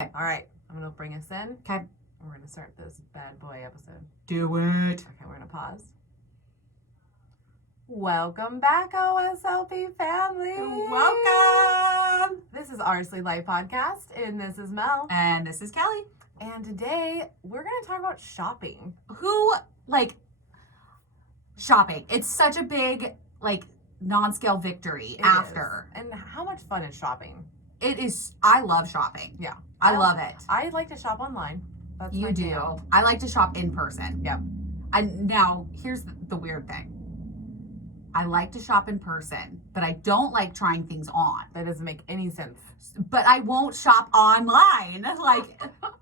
All right, I'm going to bring us in. Okay. We're going to start this bad boy episode. Do it. Okay, we're going to pause. Welcome back, OSLP family. Welcome. This is our Sleep Life Podcast, and this is Mel. And this is Kelly. And today, we're going to talk about shopping. Shopping. It's such a big, non-scale victory It after. is. And how much fun is shopping? It is. I love shopping. Yeah. I love it. I like to shop online. That's You my do. jam. I like to shop in person. Yep. Now, here's the weird thing. I like to shop in person, but I don't like trying things on. That doesn't make any sense. But I won't shop online.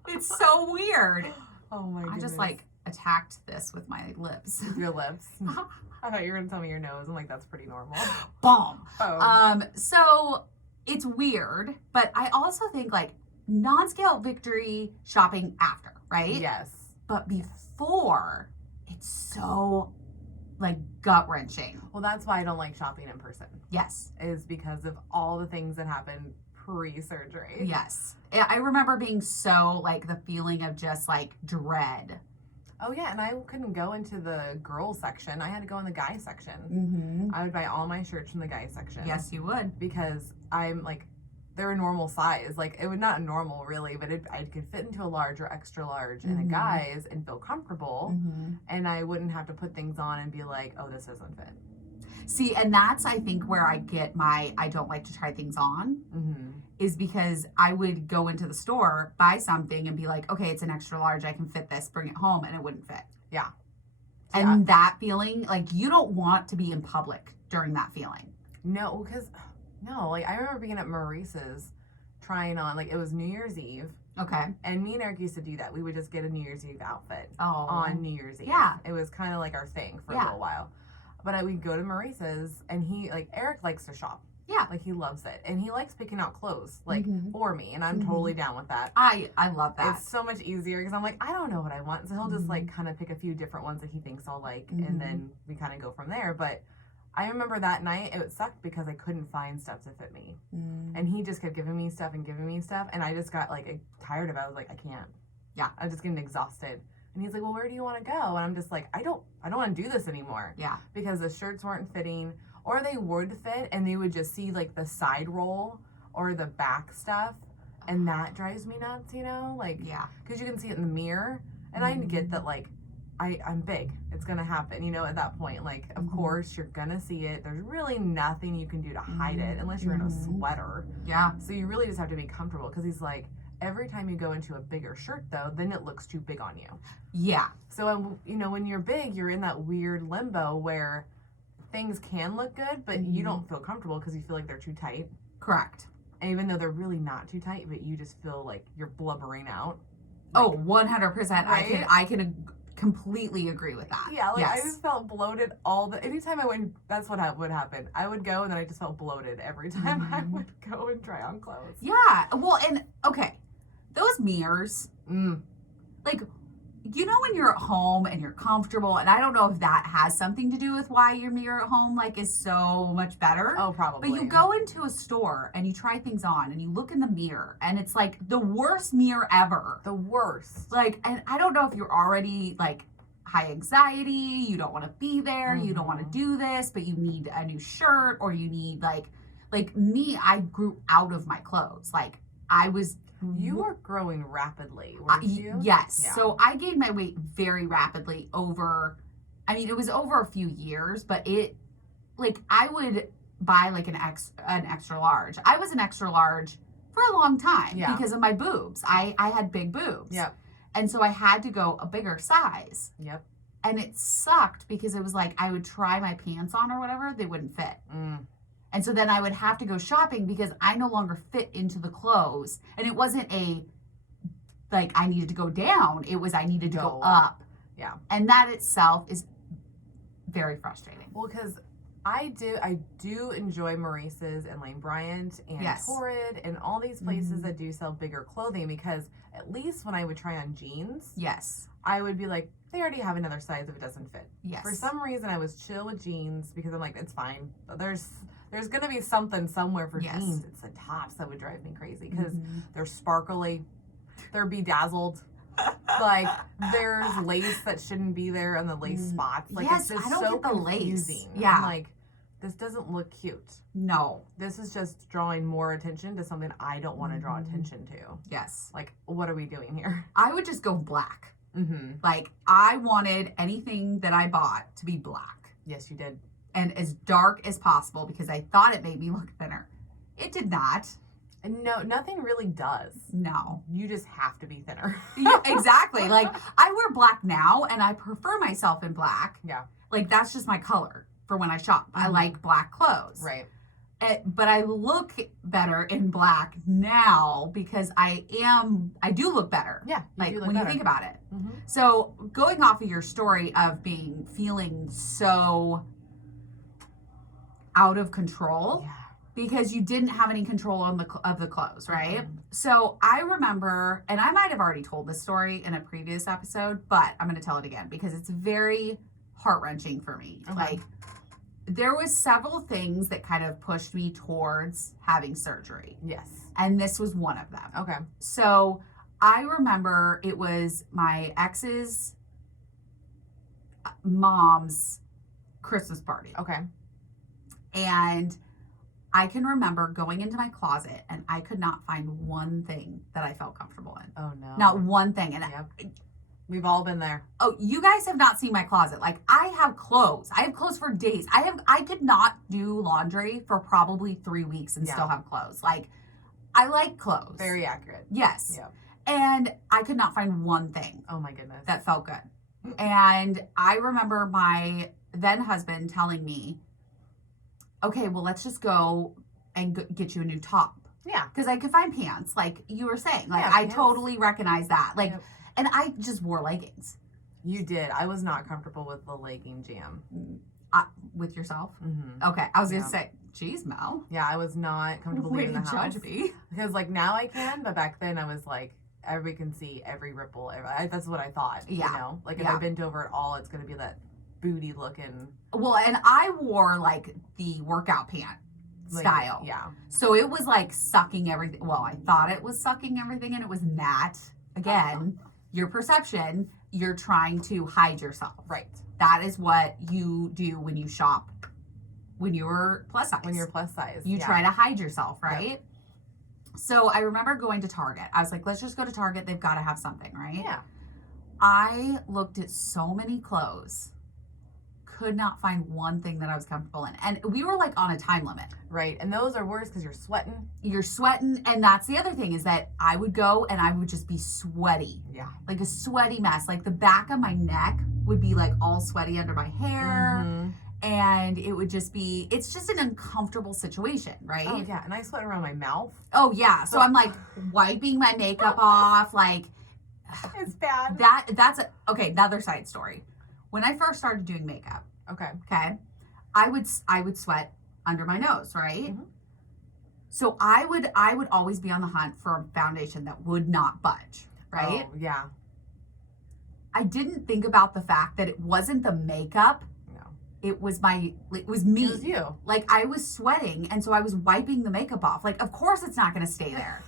It's so weird. Oh my goodness. I just attacked this with my lips. With your lips. I thought you were going to tell me your nose. I'm like, that's pretty normal. Bomb. Oh. So it's weird, but I also think non-scale victory shopping after, right? Yes. But before, it's so gut-wrenching. Well, that's why I don't like shopping in person. Yes. Is because of all the things that happen pre-surgery. Yes. I remember being so the feeling of just dread. Oh yeah, and I couldn't go into the girls section. I had to go in the guy section. Mm-hmm. I would buy all my shirts from the guy section. Yes, you would. Because I'm they're a normal size. It would not normal really, but I could fit into a large or extra large in a guy's and feel comfortable. Mm-hmm. And I wouldn't have to put things on and be like, oh, this doesn't fit. See, and that's, I think, where I get my I don't like to try things on, is because I would go into the store, buy something, and be like, okay, it's an extra large, I can fit this, bring it home, and it wouldn't fit. Yeah. And that feeling, you don't want to be in public during that feeling. No, because, I remember being at Maurice's trying on, it was New Year's Eve. Okay. And me and Eric used to do that. We would just get a New Year's Eve outfit on New Year's Eve. Yeah. It was kind of our thing for a little while. But we'd go to Maurice's, and he, Eric likes to shop. Yeah. He loves it. And he likes picking out clothes, for me. And I'm totally down with that. I love that. It's so much easier because I'm I don't know what I want. So he'll just, kind of pick a few different ones that he thinks I'll like. And then we kind of go from there. But I remember that night, it sucked because I couldn't find stuff to fit me. And he just kept giving me stuff. And I just got, tired of it. I was I can't. Yeah. I was just getting exhausted. And he's like, well, where do you want to go? And I'm just I don't want to do this anymore. Yeah. Because the shirts weren't fitting, or they would fit and they would just see the side roll or the back stuff. And that drives me nuts, Yeah. Because you can see it in the mirror. And I get that, I'm big. It's going to happen, at that point. Of course, you're going to see it. There's really nothing you can do to hide it unless you're in a sweater. Yeah. So you really just have to be comfortable because he's every time you go into a bigger shirt, though, then it looks too big on you. Yeah. So, when you're big, you're in that weird limbo where things can look good, but you don't feel comfortable because you feel they're too tight. Correct. And even though they're really not too tight, but you just feel you're blubbering out. 100%. Right? I can completely agree with that. Yeah, yes. I just felt bloated anytime I went, that's what would happen. I would go and then I just felt bloated every time I would go and try on clothes. Yeah. Well, and okay, those mirrors, when you're at home and you're comfortable, and I don't know if that has something to do with why your mirror at home is so much better. Oh, probably. But you go into a store and you try things on and you look in the mirror and it's the worst mirror ever. The worst. And I don't know if you're already high anxiety, you don't want to be there, you don't want to do this, but you need a new shirt, or you need me, I grew out of my clothes. You were growing rapidly, weren't you? Yes. Yeah. So I gained my weight very rapidly it was over a few years, but I would buy an extra large. I was an extra large for a long time because of my boobs. I had big boobs. Yep. And so I had to go a bigger size. Yep. And it sucked because it was I would try my pants on or whatever, they wouldn't fit. And so then I would have to go shopping because I no longer fit into the clothes. And it wasn't I needed to go down. It was I needed to go up. Yeah. And that itself is very frustrating. Well, because I do enjoy Maurice's and Lane Bryant and Torrid and all these places that do sell bigger clothing, because at least when I would try on jeans, I would be they already have another size if it doesn't fit. Yes. For some reason, I was chill with jeans because I'm it's fine. There's going to be something somewhere for jeans. It's the tops that would drive me crazy because they're sparkly. They're bedazzled. Like, there's lace that shouldn't be there and the lace spots. Like, yes, it's just I don't so get the confusing. lace. Yeah. I'm like, this doesn't look cute. No. This is just drawing more attention to something I don't want to draw attention to. Yes. Like, what are we doing here? I would just go black. Mm-hmm. Like, I wanted anything that I bought to be black. Yes, you did. And as dark as possible because I thought it made me look thinner. It did not. No, nothing really does. No. You just have to be thinner. Yeah, exactly. Like, I wear black now and I prefer myself in black. Yeah. Like, that's just my color for when I shop. I like black clothes. Right. But I look better in black now because I do look better. Yeah. Like, do look when better. you think about it. Mm-hmm. So, going off of your story of feeling so out of control. Yeah. Because you didn't have any control of the clothes, right? Mm-hmm. So I remember, and I might have already told this story in a previous episode, but I'm going to tell it again because it's very heart-wrenching for me. Okay. Like, there was several things that kind of pushed me towards having surgery. Yes. And this was one of them. Okay. So I remember it was my ex's mom's Christmas party. Okay. And I can remember going into my closet and I could not find one thing that I felt comfortable in. Oh, no. Not one thing. And Yep. We've all been there. oh, you guys have not seen my closet. Like, I have clothes. I have clothes for days. I could not do laundry for probably 3 weeks and still have clothes. Like, I like clothes. Very accurate. Yes. Yep. And I could not find one thing Oh, my goodness. that felt good. And I remember my then husband telling me, okay, well, let's just go and get you a new top. Yeah. Because I could find pants, like you were saying. Like, Yeah, I pants. totally recognize that. Like, Yep. and I just wore leggings. You did. I was not comfortable with the legging jam. With yourself? Mm-hmm. Okay. I was going Yeah. to say, geez, Mel. Yeah, I was not comfortable Way leaving to the house. judge me. Because, like, now I can, but back then I was like, everybody can see every ripple. That's what I thought. Yeah. You know? Like, if Yeah. I bent over at all, it's going to be that booty looking Well, and I wore, like, the workout pant like, style. Yeah. So it was, like, sucking everything. Well, I thought it was sucking everything, and it was not. Again, your perception, you're trying to hide yourself. Right. That is what you do when you shop when you're plus size. When you're plus size. You try to hide yourself, right? Yep. So I remember going to Target. I was like, let's just go to Target. They've got to have something, right? Yeah. I looked at so many clothes, could not find one thing that I was comfortable in. And we were like on a time limit. Right. And those are worse because you're sweating. You're sweating. And that's the other thing is that I would go and I would just be sweaty. Yeah. Like a sweaty mess. Like the back of my neck would be like all sweaty under my hair. Mm-hmm. And it would just be, it's just an uncomfortable situation, right? Oh, yeah. And I sweat around my mouth. Oh, yeah. So I'm like wiping my makeup off. Like, It's bad. that's okay, another side story. When I first started doing makeup, Okay. I would sweat under my nose, right? Mm-hmm. So I would always be on the hunt for a foundation that would not budge, right? Oh, yeah. I didn't think about the fact that it wasn't the makeup. No. It was me. It was you. Like, I was sweating, and so I was wiping the makeup off. Like, of course it's not going to stay there.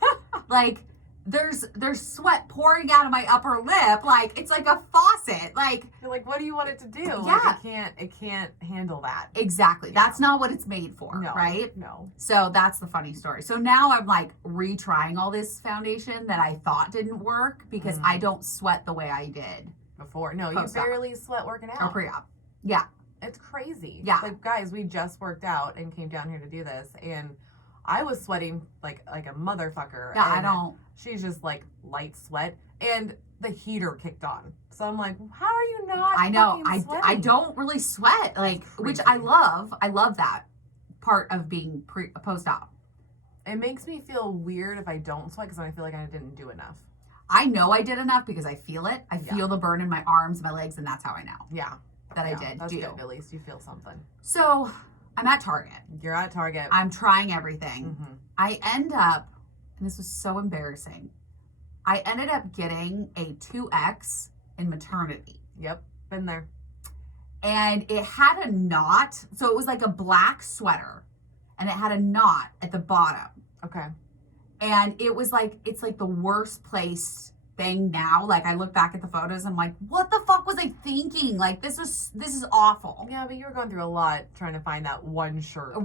Like, there's sweat pouring out of my upper lip. Like, it's like a faucet. Like, You're like, what do you want it to do? Yeah. Like, it can't handle that. exactly. Yeah. That's not what it's made for, No. right? No. So that's the funny story. So now I'm like retrying all this foundation that I thought didn't work because I don't sweat the way I did Before. No, you Post-op. barely sweat working or out. pre-op. Yeah. It's crazy. Yeah. Like, guys, we just worked out and came down here to do this, and I was sweating like a motherfucker. Yeah, I and don't. She's just like light sweat, and the heater kicked on. So I'm like, how are you not? I know. fucking sweating? I don't really sweat, like, which Crazy. I love. I love that part of being post-op. It makes me feel weird if I don't sweat because I feel like I didn't do enough. I know I did enough because I feel it. I Yeah. feel the burn in my arms, my legs, and that's how I know Yeah. that I Yeah, did That's do. good. At least you feel something. So I'm at Target. You're at Target. I'm trying everything. Mm-hmm. I end up, and this was so embarrassing, I ended up getting a 2X in maternity. Yep. Been there. And it had a knot. So it was like a black sweater. And it had a knot at the bottom. Okay. And it was like, it's like the worst place thing now. Like, I look back at the photos and I'm like, what the fuck was I thinking? Like, this is awful. Yeah, but you were going through a lot trying to find that one shirt.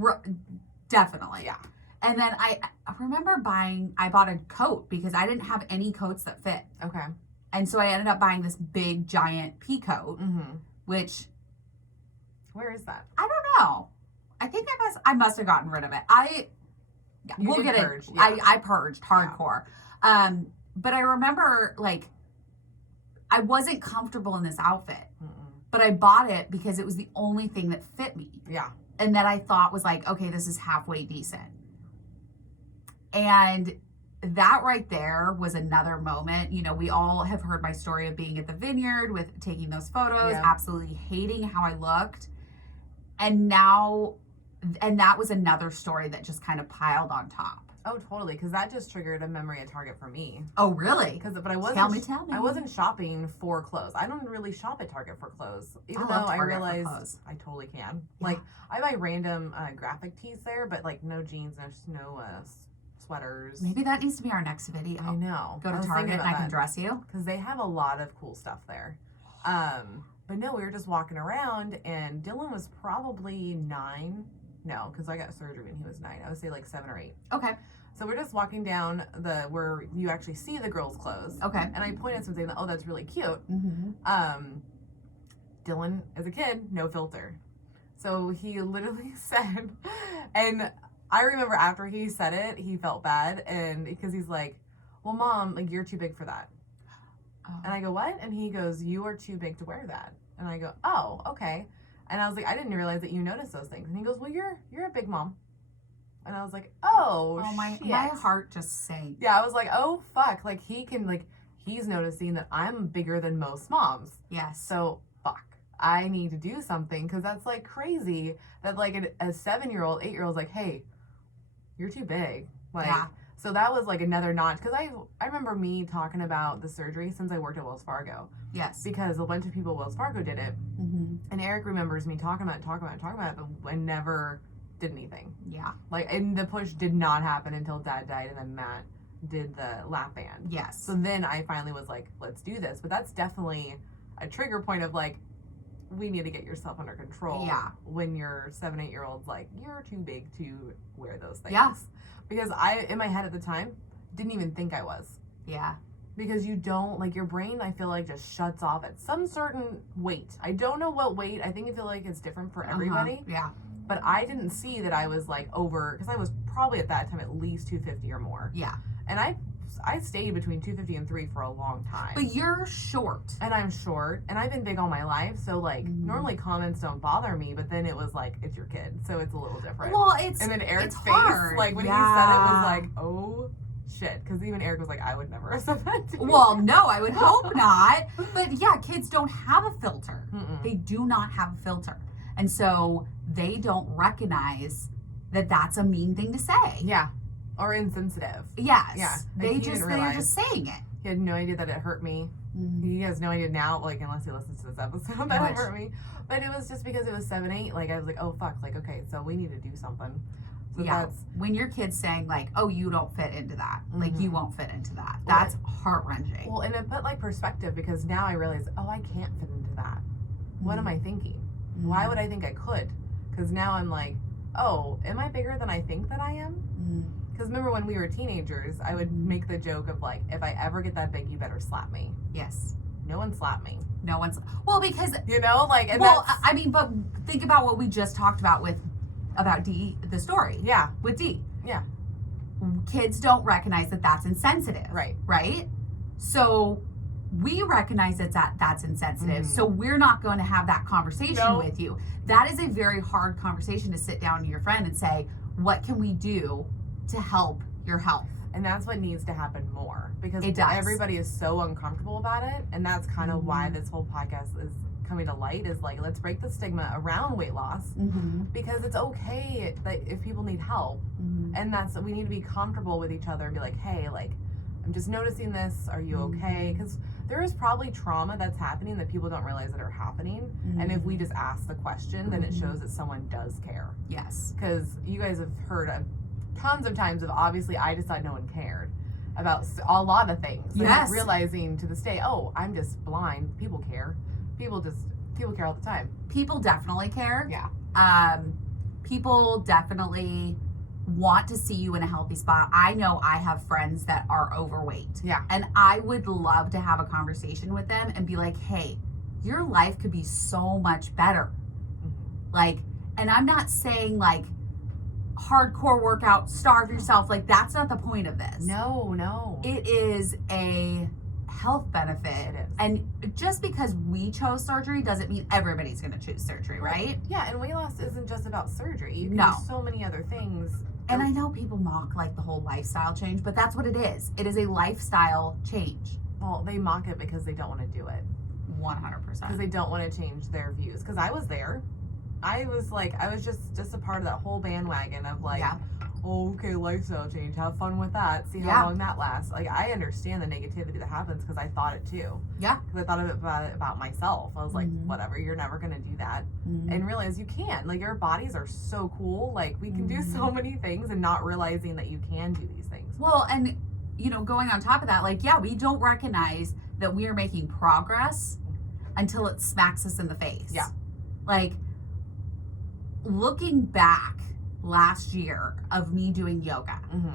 Definitely. Yeah. And then I remember I bought a coat because I didn't have any coats that fit. Okay. And so I ended up buying this big, giant pea coat, which... Where is that? I don't know. I think I must have gotten rid of it. We'll get purge, it. yeah. I purged hardcore. Yeah. But I remember, like, I wasn't comfortable in this outfit, but I bought it because it was the only thing that fit me. Yeah. And that I thought was like, okay, this is halfway decent. And that right there was another moment. You know, we all have heard my story of being at the vineyard with taking those photos, absolutely hating how I looked. And that was another story that just kind of piled on top. Oh, totally. Because that just triggered a memory at Target for me. Oh, really? But I wasn't. Tell me. I wasn't shopping for clothes. I don't really shop at Target for clothes, even though I realized I totally can. Yeah. Like, I buy random graphic tees there, but like no jeans, no sweaters. Maybe that needs to be our next video. I know. Go to Target and I can dress you because they have a lot of cool stuff there. But no, we were just walking around, and Dylan was probably 9. No, because I got surgery when he was 9. I would say like 7 or 8. Okay. So we're just walking down where you actually see the girls' clothes. Okay. And I pointed at something that, oh, that's really cute. Dylan, as a kid, no filter. So he literally said, and I remember after he said it, he felt bad, and because he's like, well, Mom, like, you're too big for that. And I go, what? And he goes, you are too big to wear that. And I go, oh, okay. And I was like, I didn't realize that you noticed those things. And he goes, well, you're a big mom. And I was like, oh my heart just sank. Yeah, I was like, oh, fuck. Like, he's noticing that I'm bigger than most moms. Yes. So, fuck. I need to do something, because that's, like, crazy that, like, a 7-year-old, 8-year-old's like, hey, you're too big. Like, yeah. So that was like another notch, because I remember me talking about the surgery since I worked at Wells Fargo. Yes. Because a bunch of people at Wells Fargo did it. And Eric remembers me talking about it, but I never did anything. Yeah. Like, and the push did not happen until Dad died, and then Matt did the lap band. Yes. So then I finally was like, let's do this. But that's definitely a trigger point of like, we need to get yourself under control. Yeah. When your 7, 8-year-old's like, you're too big to wear those things. Yes. Because I, in my head at the time, didn't even think I was. Yeah. Because you don't, like, your brain, I feel like, just shuts off at some certain weight. I don't know what weight. I feel like it's different for everybody. Yeah. But I didn't see that I was, like, over, because I was probably at that time at least 250 or more. Yeah. And I stayed between 250 and 3 for a long time. But you're short. And I'm short. And I've been big all my life. So, like, normally comments don't bother me. But then it was like, it's your kid. So it's a little different. Well, it's And then Eric's face, hard. like, when he said it, was like, oh, shit. Because even Eric was like, I would never have said that to you. Well, no, I would hope not. But yeah, kids don't have a filter. They do not have a filter. And so they don't recognize that that's a mean thing to say. Yeah. Or insensitive. Yes. Yeah. They're just saying it. He had no idea that it hurt me. He has no idea now, like, unless he listens to this episode, that it hurt me. But it was just because it was 7, 8. Like, I was like, oh, fuck. Like, okay, so we need to do something. So yeah. When your kid's saying, like, oh, you don't fit into that. Like, you won't fit into that. That's heart-wrenching. Well, and it put, like, perspective, because now I realize, oh, I can't fit into that. What am I thinking? Why would I think I could? Because now I'm like, oh, am I bigger than I think that I am? Because remember when we were teenagers, I would make the joke of like, if I ever get that big, you better slap me. Yes. No one slapped me. No one's, well, because, you know, like, and well, I mean, but think about what we just talked about about Dee, the story. Yeah. With Dee. Yeah. Kids don't recognize that that's insensitive. Right. Right? So we recognize that's insensitive. So we're not going to have that conversation with you. That is a very hard conversation to sit down to your friend and say, what can we do to help your health? And that's what needs to happen more, because everybody is so uncomfortable about it. And that's kind of why this whole podcast is coming to light, is like, let's break the stigma around weight loss, because it's okay that if people need help, and we need to be comfortable with each other and be like, hey, like, I'm just noticing this. Are you okay? Because there is probably trauma that's happening that people don't realize that are happening. And if we just ask the question, then it shows that someone does care. Yes. Because you guys have heard tons of times of, obviously I just thought no one cared. about a lot of things. Yes. And realizing to this day, oh, I'm just blind. People care. People care all the time. People definitely care. Yeah. People definitely want to see you in a healthy spot. I know I have friends that are overweight. Yeah. And I would love to have a conversation with them and be like, hey, your life could be so much better. Mm-hmm. Like, and I'm not saying like hardcore workout, starve yourself. Like, that's not the point of this. No. It is a health benefit. It is. And just because we chose surgery doesn't mean everybody's going to choose surgery, right? Yeah, and weight loss isn't just about surgery. You can No. do so many other things. And I know people mock like the whole lifestyle change, but that's what it is. It is a lifestyle change. Well, they mock it because they don't want to do it. 100%. Because they don't want to change their views. Because I was there. I was just a part of that whole bandwagon of like, Yeah. oh, okay, lifestyle change. Have fun with that. See how Yeah. long that lasts. Like, I understand the negativity that happens because I thought it too. Yeah. Because I thought of it about myself. I was like, Mhm. whatever, you're never going to do that. Mhm. And realize you can. Like, your bodies are so cool. Like, we can do so many things and not realizing that you can do these things. Well, and you know, going on top of that, like, yeah, we don't recognize that we are making progress until it smacks us in the face. Yeah. Like, looking back last year of me doing yoga, Mm-hmm.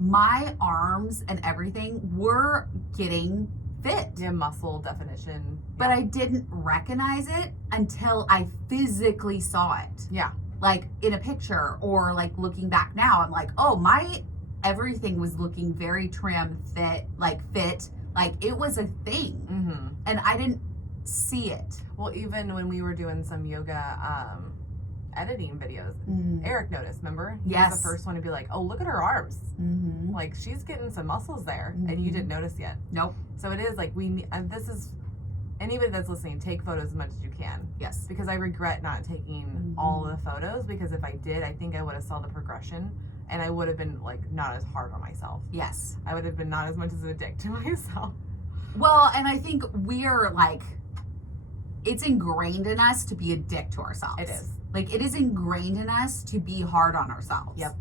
my arms and everything were getting fit. Yeah, muscle definition. But I didn't recognize it until I physically saw it. Yeah. Like in a picture or like looking back now, I'm like, oh, my everything was looking very trim, fit. Like it was a thing. Mm-hmm. And I didn't see it. Well, even when we were doing some yoga editing videos, Eric noticed, remember? He Yes. was the first one to be like, oh, look at her arms. Mm-hmm. Like, she's getting some muscles there, and you didn't notice yet. Nope. So it is like, this is, anybody that's listening, take photos as much as you can. Yes. Because I regret not taking all of the photos, because if I did, I think I would have saw the progression, and I would have been, like, not as hard on myself. Yes. I would have been not as much as a dick to myself. Well, and I think we're like, it's ingrained in us to be a dick to ourselves. It is. Like, it is ingrained in us to be hard on ourselves. Yep.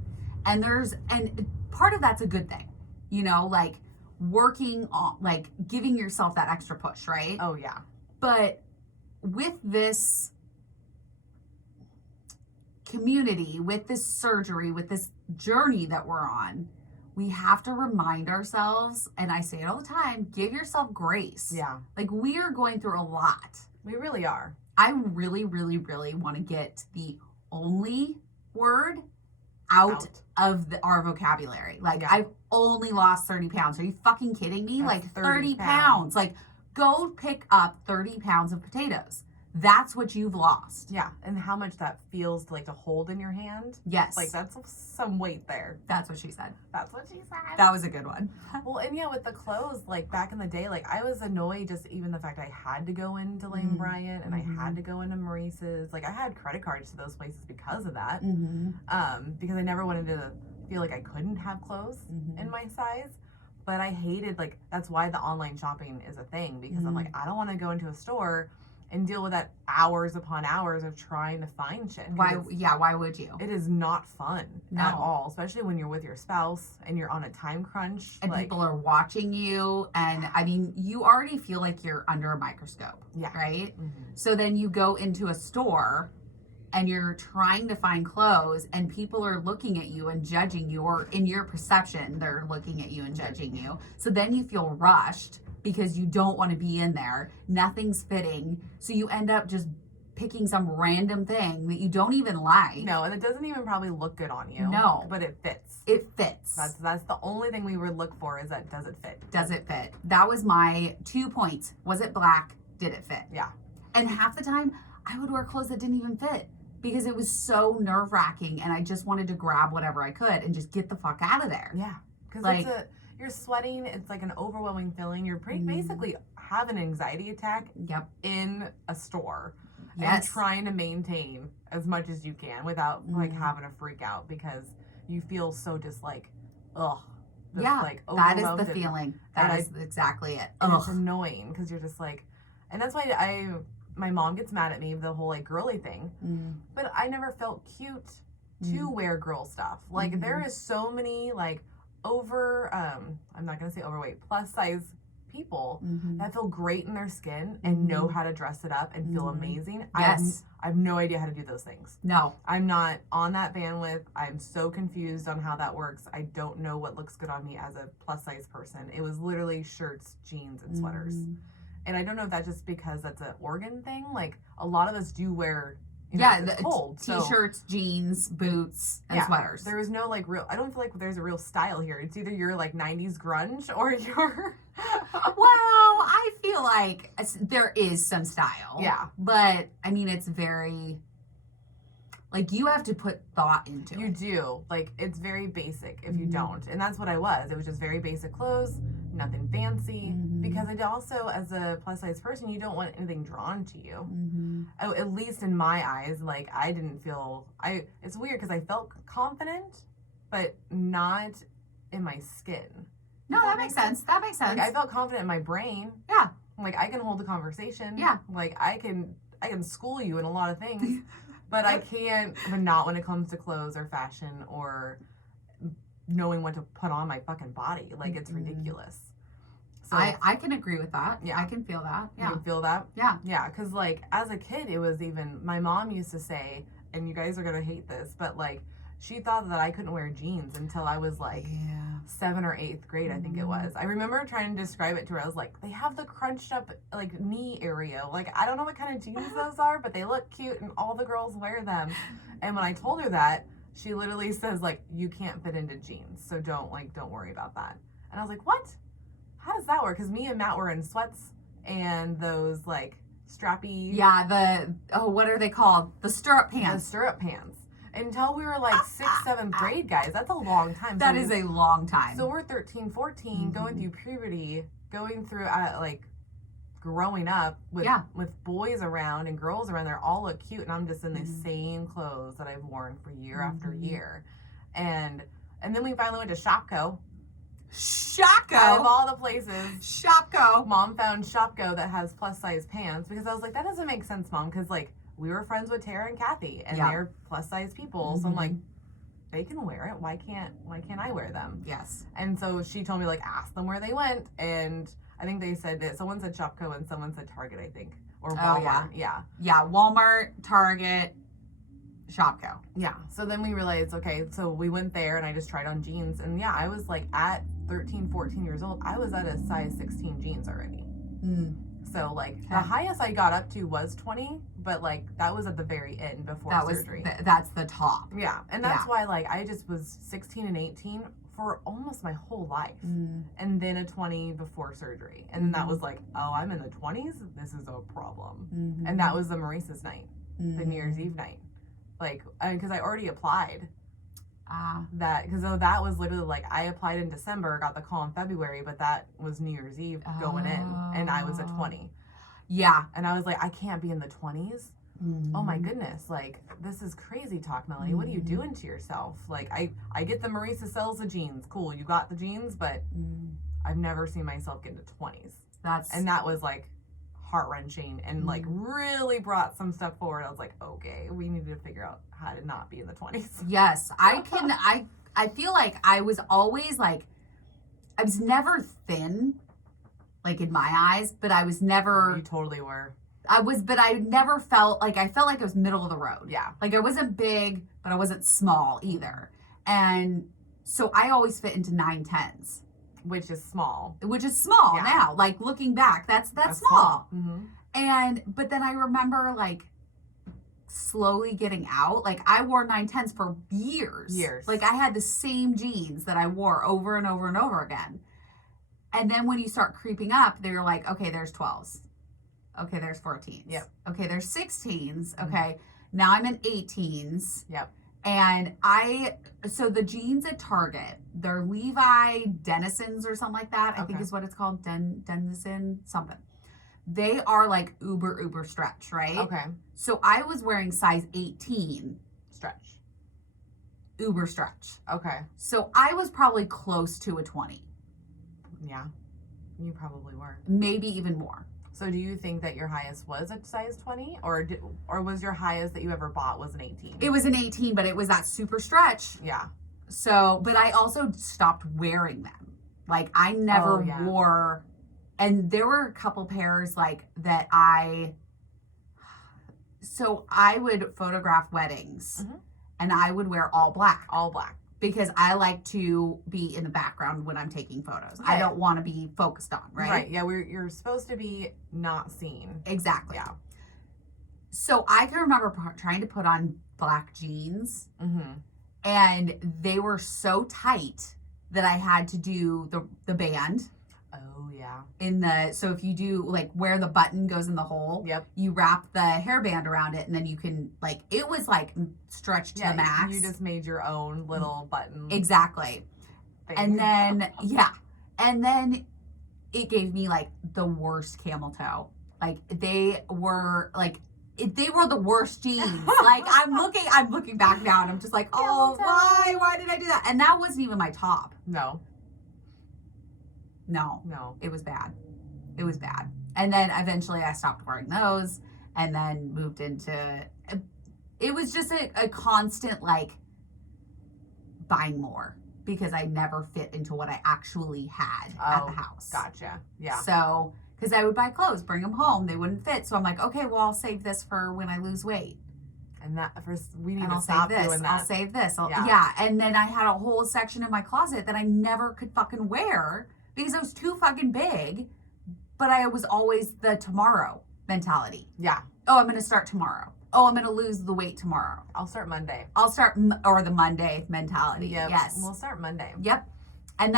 And part of that's a good thing, you know, like working on, like giving yourself that extra push, right? Oh, yeah. But with this community, with this surgery, with this journey that we're on, we have to remind ourselves, and I say it all the time, give yourself grace. Yeah. Like, we are going through a lot. We really are. I really, really, really want to get the only word out of our vocabulary. Like, Yeah. I've only lost 30 pounds. Are you fucking kidding me? That's Like, 30 30 pounds. Like, go pick up 30 pounds of potatoes. That's what you've lost. Yeah, and how much that feels to hold in your hand. Yes. Like, that's some weight there. That's what she said. That's what she said. That was a good one. Well, and yeah, with the clothes, like back in the day, like I was annoyed just even the fact I had to go into Lane Bryant and I had to go into Maurice's. Like, I had credit cards to those places because of that. Because I never wanted to feel like I couldn't have clothes in my size. But I hated, like, that's why the online shopping is a thing, because I'm like, I don't want to go into a store and deal with that hours upon hours of trying to find shit. Why would you? It is not fun at No. all, especially when you're with your spouse and you're on a time crunch. And like, people are watching you. And I mean, you already feel like you're under a microscope. Yeah. Right? So then you go into a store and you're trying to find clothes and people are looking at you and judging you, or in your perception, they're looking at you and judging you. So then you feel rushed because you don't want to be in there. Nothing's fitting. So you end up just picking some random thing that you don't even like. No, and it doesn't even probably look good on you. No. But it fits. It fits. That's the only thing we would look for, is that, does it fit? Does it fit? That was my 2 points. Was it black? Did it fit? Yeah. And half the time, I would wear clothes that didn't even fit because it was so nerve-wracking and I just wanted to grab whatever I could and just get the fuck out of there. Yeah. Because Like- you're sweating. It's like an overwhelming feeling. You're pretty basically have an anxiety attack Yep. in a store. Yes. And trying to maintain as much as you can without like having a freak out, because you feel so just like, ugh. Just, Yeah, like, that is overwhelmed the and- feeling. and That is exactly it. And it's Ugh. annoying because you're just like, and that's why my mom gets mad at me with the whole like girly thing. But I never felt cute to wear girl stuff. Like, there is so many like I'm not going to say overweight, plus size people Mm-hmm. that feel great in their skin and know how to dress it up and feel amazing. Yes. I have no idea how to do those things. No. I'm not on that bandwidth. I'm so confused on how that works. I don't know what looks good on me as a plus size person. It was literally shirts, jeans, and sweaters. Mm-hmm. And I don't know if that's just because that's an organ thing. Like, a lot of us do wear, it's cold. T-shirts, jeans, boots, and sweaters. There is no, like, I don't feel like there's a real style here. It's either you're, like, 90s grunge or you're... Well, I feel like there is some style. Yeah. But, I mean, it's very... Like, you have to put thought into it. You do. Like, it's very basic if you don't. And that's what I was. It was just very basic clothes, nothing fancy. Mm-hmm. Because I also, as a plus-size person, you don't want anything drawn to you. Mm-hmm. Oh, at least in my eyes, like, I didn't feel... It's weird because I felt confident, but not in my skin. No, that makes sense. That makes sense. Like, I felt confident in my brain. Yeah. Like, I can hold a conversation. Yeah. Like, I can school you in a lot of things. But I can't, but not when it comes to clothes or fashion or knowing what to put on my fucking body. Like, it's ridiculous. So I can agree with that. Yeah. I can feel that. Yeah. You feel that? Yeah. Yeah, because, like, as a kid, it was even, my mom used to say, and you guys are going to hate this, but, like, she thought that I couldn't wear jeans until I was, like, 7th or 8th grade, I think it was. I remember trying to describe it to her. I was like, they have the crunched up, like, knee area. Like, I don't know what kind of jeans those are, but they look cute and all the girls wear them. And when I told her that, she literally says, like, you can't fit into jeans, so don't worry about that. And I was like, what? How does that work? Because me and Matt were in sweats and those, like, strappy... Yeah, what are they called? The stirrup pants. The stirrup pants. Until we were, like, 6th, 7th grade, guys. That's a long time. That is a long time. So we're 13, 14, going through puberty, going through, like, growing up with boys around and girls around. They all look cute, and I'm just in the same clothes that I've worn for year after year. And then we finally went to Shopko. Out of all the places. Shopko. Mom found Shopko that has plus-size pants, because I was like, that doesn't make sense, Mom, because, like, we were friends with Tara and Kathy, and they're plus-size people. So I'm like, they can wear it. Why can't I wear them? Yes. And so she told me, like, ask them where they went. And I think they said that someone said Shopko and someone said Target, I think. Or Walmart. Yeah, Walmart, Target, Shopko. Yeah. So then we realized, okay, so we went there and I just tried on jeans. And yeah, I was like at 13, 14 years old, I was at a size 16 jeans already. So, like, the highest I got up to was 20, but, like, that was at the very end before surgery. That's the top. Yeah. And that's why, like, I just was 16 and 18 for almost my whole life. And then a 20 before surgery. And then that was like, oh, I'm in the 20s? This is a problem. And that was the Maurice's night, the New Year's Eve night. Like, because I already applied. Because that was literally like, I applied in December, got the call in February, but that was New Year's Eve going in, and I was at 20. Yeah. And I was like, I can't be in the 20s. Oh my goodness, like, this is crazy talk, Melanie. What are you doing to yourself? Like, I get the Marisa sells the jeans. Cool, you got the jeans, but I've never seen myself get into 20s. And that was like heart-wrenching and like really brought some stuff forward. I was like, okay, we need to figure out how to not be in the 20s. Yes, I feel like I was always like, I was never thin, like in my eyes, but I was never. You totally were. But I never felt like I was middle of the road. Yeah. Like I wasn't big, but I wasn't small either. And so I always fit into 9'10s. Which is small now. Like looking back, that's small. But then I remember like slowly getting out. Like I wore 9'10s for years. Like I had the same jeans that I wore over and over and over again. And then when you start creeping up, they're like, okay, there's 12s. Okay, there's 14s. Yep. Okay, there's 16s. Okay, now I'm in 18s. Yep. And so the jeans at Target, they're Levi Denizens or something like that, I think is what it's called, Denizen, something. They are like uber stretch, right? Okay. So I was wearing size 18. Stretch. Uber stretch. Okay. So I was probably close to a 20. Yeah, you probably were. Maybe even more. So do you think that your highest was a size 20? Or was your highest that you ever bought was an 18? It was an 18, but it was that super stretch. Yeah. So, but I also stopped wearing them. Like, I never wore, and there were a couple pairs, like, that so I would photograph weddings, and I would wear all black. All black. Because I like to be in the background when I'm taking photos. I don't want to be focused on, right? Right, yeah, you're supposed to be not seen. Exactly. Yeah. So I can remember trying to put on black jeans, and they were so tight that I had to do the band. Oh, yeah. So if you do, like, where the button goes in the hole, you wrap the hairband around it, and then you can, like, it was, like, stretched to the max. You just made your own little button. Exactly. Thing. And then, and then it gave me, like, the worst camel toe. Like, they were the worst jeans. Like, I'm looking back now, and I'm just like, oh, why did I do that? And that wasn't even my top. No. It was bad. It was bad. And then eventually I stopped wearing those, and then moved into, it was just a constant, like, buying more, because I never fit into what I actually had at the house. Gotcha. Yeah. So, because I would buy clothes, bring them home, they wouldn't fit. So I'm like, okay, well, I'll save this for when I lose weight. And we need to stop doing that. I'll save this. Yeah. And then I had a whole section in my closet that I never could fucking wear because it was too fucking big. But I was always the tomorrow mentality. Yeah. Oh, I'm going to start tomorrow. Oh, I'm going to lose the weight tomorrow. I'll start Monday. Or the Monday mentality. Yep. Yes. We'll start Monday. Yep. And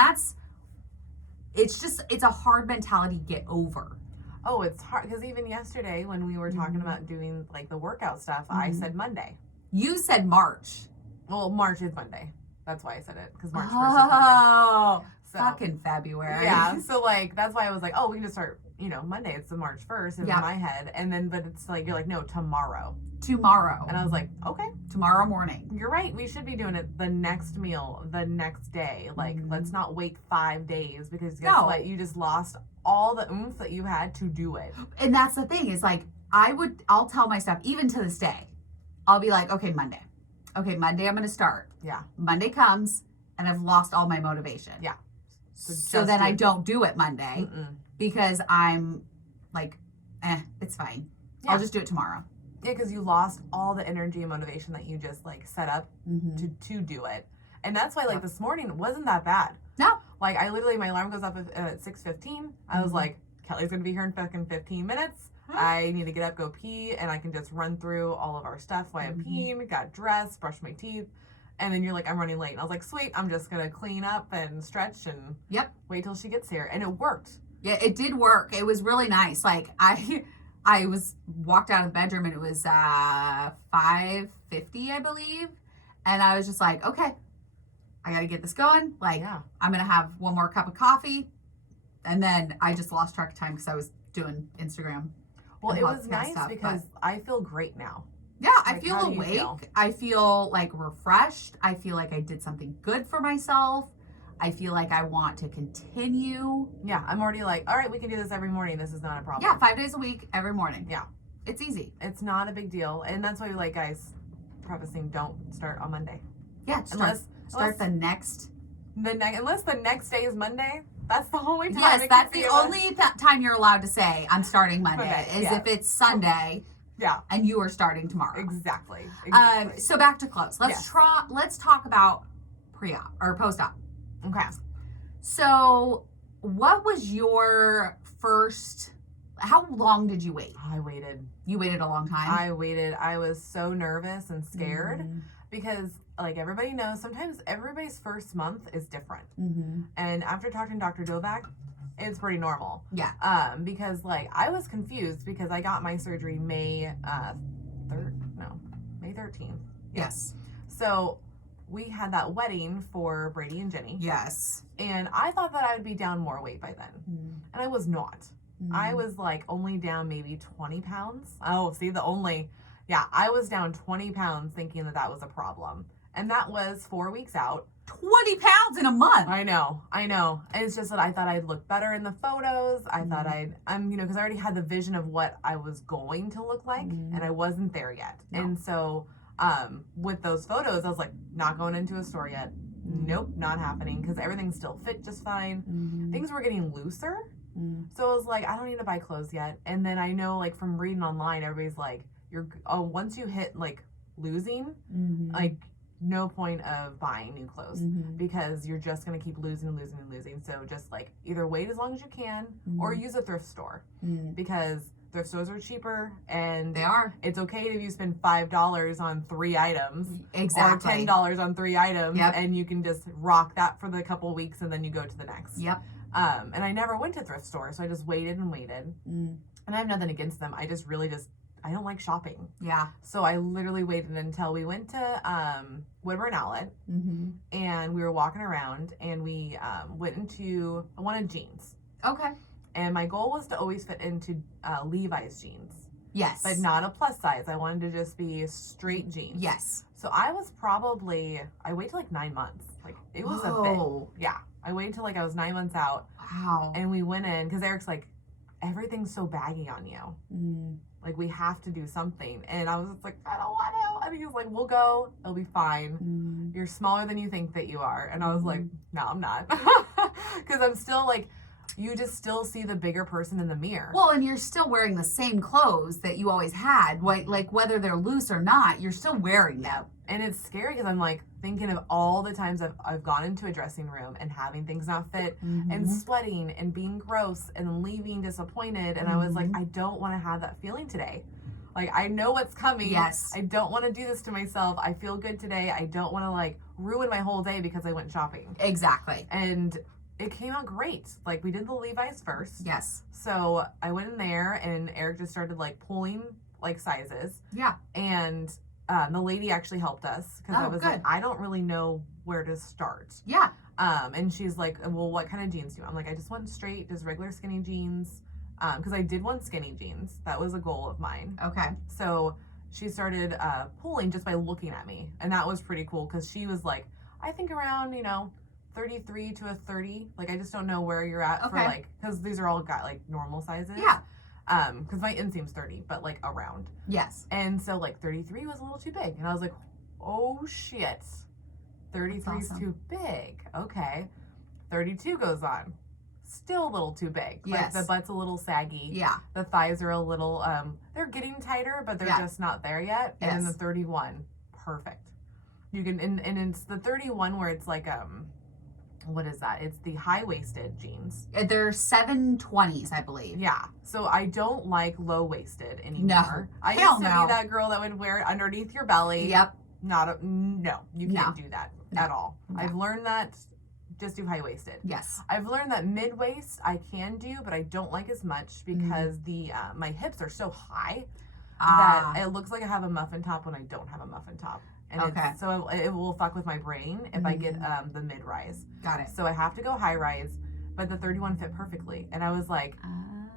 it's a hard mentality to get over. Oh, it's hard, because even yesterday when we were talking about doing, like, the workout stuff, I said Monday. You said March. Well, March is Monday. That's why I said it, because March 1st is Monday. Oh, fucking February. Yeah, so, like, that's why I was like, oh, we can just start, Monday. It's the March 1st in my head. And then, but it's like, you're like, no, tomorrow. Tomorrow. And I was like, okay. Tomorrow morning. You're right. We should be doing it the next meal, the next day. Like, let's not wait 5 days, because guess what? You just lost all the oomph that you had to do it. And that's the thing, is like, I'll tell myself, even to this day, I'll be like, okay, Monday. Okay, Monday I'm going to start. Yeah. Monday comes, and I've lost all my motivation. Yeah. So then I don't do it Monday because I'm like, it's fine. Yeah. I'll just do it tomorrow. Yeah, because you lost all the energy and motivation that you just, like, set up to do it. And that's why, like, this morning wasn't that bad. No. Like, I literally, my alarm goes up at 6:15. I was like, Kelly's going to be here in fucking 15 minutes. I need to get up, go pee, and I can just run through all of our stuff while I'm peeing, got dressed, brushed my teeth. And then you're like, I'm running late. And I was like, sweet, I'm just going to clean up and stretch and wait till she gets here. And it worked. Yeah, it did work. It was really nice. Like, I walked out of the bedroom, and it was 5:50, I believe. And I was just like, okay, I got to get this going. Like, I'm going to have one more cup of coffee. And then I just lost track of time because I was doing Instagram. Well, it was nice because I feel great now. Yeah, like, I feel awake. I feel, like, refreshed. I feel like I did something good for myself. I feel like I want to continue. Yeah, I'm already like, all right, we can do this every morning. This is not a problem. Yeah, 5 days a week, every morning. Yeah. It's easy. It's not a big deal. And that's why we like, guys, prefacing, don't start on Monday. Yeah, start the next. Unless the next day is Monday. That's the only time. Yes, that's the only time you're allowed to say, I'm starting Monday, if it's Sunday. Yeah. And you are starting tomorrow. Exactly. So back to clothes. Let's talk about pre-op or post-op. Okay. So what was your first, how long did you wait? I waited. You waited a long time? I waited. I was so nervous and scared because, like, everybody knows, sometimes everybody's first month is different. And after talking to Dr. Dovak, it's pretty normal. Yeah. Because, like, I was confused because I got my surgery May 13th. Yes. So we had that wedding for Brady and Jenny. Yes. And I thought that I would be down more weight by then. And I was not. I was, like, only down maybe 20 pounds. Oh, see, I was down 20 pounds thinking that was a problem. And that was 4 weeks out. 20 pounds in a month. I know. And it's just that I thought I'd look better in the photos. I thought because I already had the vision of what I was going to look like, and I wasn't there yet. No. And so with those photos, I was like, not going into a store yet. nope, not happening, because everything still fit just fine. Things were getting looser. So I was like, I don't need to buy clothes yet. And then I know, like, from reading online, everybody's like, once you hit, like, losing, like, no point of buying new clothes because you're just going to keep losing. So just, like, either wait as long as you can or use a thrift store because thrift stores are cheaper, and they are. It's okay if you spend $5 on 3 items, exactly, or $10 on 3 items, yep. and you can just rock that for the couple weeks, and then you go to the next. Yep. And I never went to thrift stores, so I just waited and waited. And I have nothing against them. I just really I don't like shopping. Yeah. So I literally waited until we went to Woodburn Outlet, and we were walking around, and we went into, I wanted jeans. Okay. And my goal was to always fit into Levi's jeans. Yes. But not a plus size. I wanted to just be straight jeans. Yes. So I waited like 9 months. Like, it was a bit. Yeah. I waited till, like, I was 9 months out. Wow. And we went in, because Eric's like, everything's so baggy on you. Like, we have to do something. And I was just like, I don't want to. And he was like, we'll go. It'll be fine. You're smaller than you think that you are. And I was like, no, I'm not. Because I'm still, like, you just still see the bigger person in the mirror. Well, and you're still wearing the same clothes that you always had. Like, whether they're loose or not, you're still wearing them. And it's scary because I'm, like, thinking of all the times I've gone into a dressing room and having things not fit and sweating and being gross and leaving disappointed. And I was like, I don't want to have that feeling today. Like, I know what's coming. Yes. I don't want to do this to myself. I feel good today. I don't want to, like, ruin my whole day because I went shopping. Exactly. And it came out great. Like, we did the Levi's first. Yes. So I went in there, and Eric just started, like, pulling, like, sizes. Yeah. And the lady actually helped us because I was like, I don't really know where to start. Yeah. And she's like, well, what kind of jeans do you want? I'm like, I just want straight, just regular skinny jeans. Because I did want skinny jeans. That was a goal of mine. Okay. So she started pulling just by looking at me. And that was pretty cool because she was like, I think around, 33 to a 30. Like, I just don't know where you're at for, like, because these are all got, like, normal sizes. Yeah. Because my inseam's 30, but, like, around. Yes. And so, like, 33 was a little too big. And I was like, oh, shit. 33 is too big. Okay. 32 goes on. Still a little too big. Yes. Like, the butt's a little saggy. Yeah. The thighs are a little, they're getting tighter, but they're just not there yet. And then the 31, perfect. You can, and it's the 31 where it's like, what is that? It's the high-waisted jeans. They're 720s, I believe. Yeah. So I don't like low-waisted anymore. No. I used to be that girl that would wear it underneath your belly. Yep. No, you can't do that at all. No. I've learned that just do high-waisted. Yes. I've learned that mid-waist I can do, but I don't like as much because the my hips are so high that it looks like I have a muffin top when I don't have a muffin top. And so it will fuck with my brain if I get the mid-rise. Got it. So I have to go high-rise, but the 31 fit perfectly. And I was like,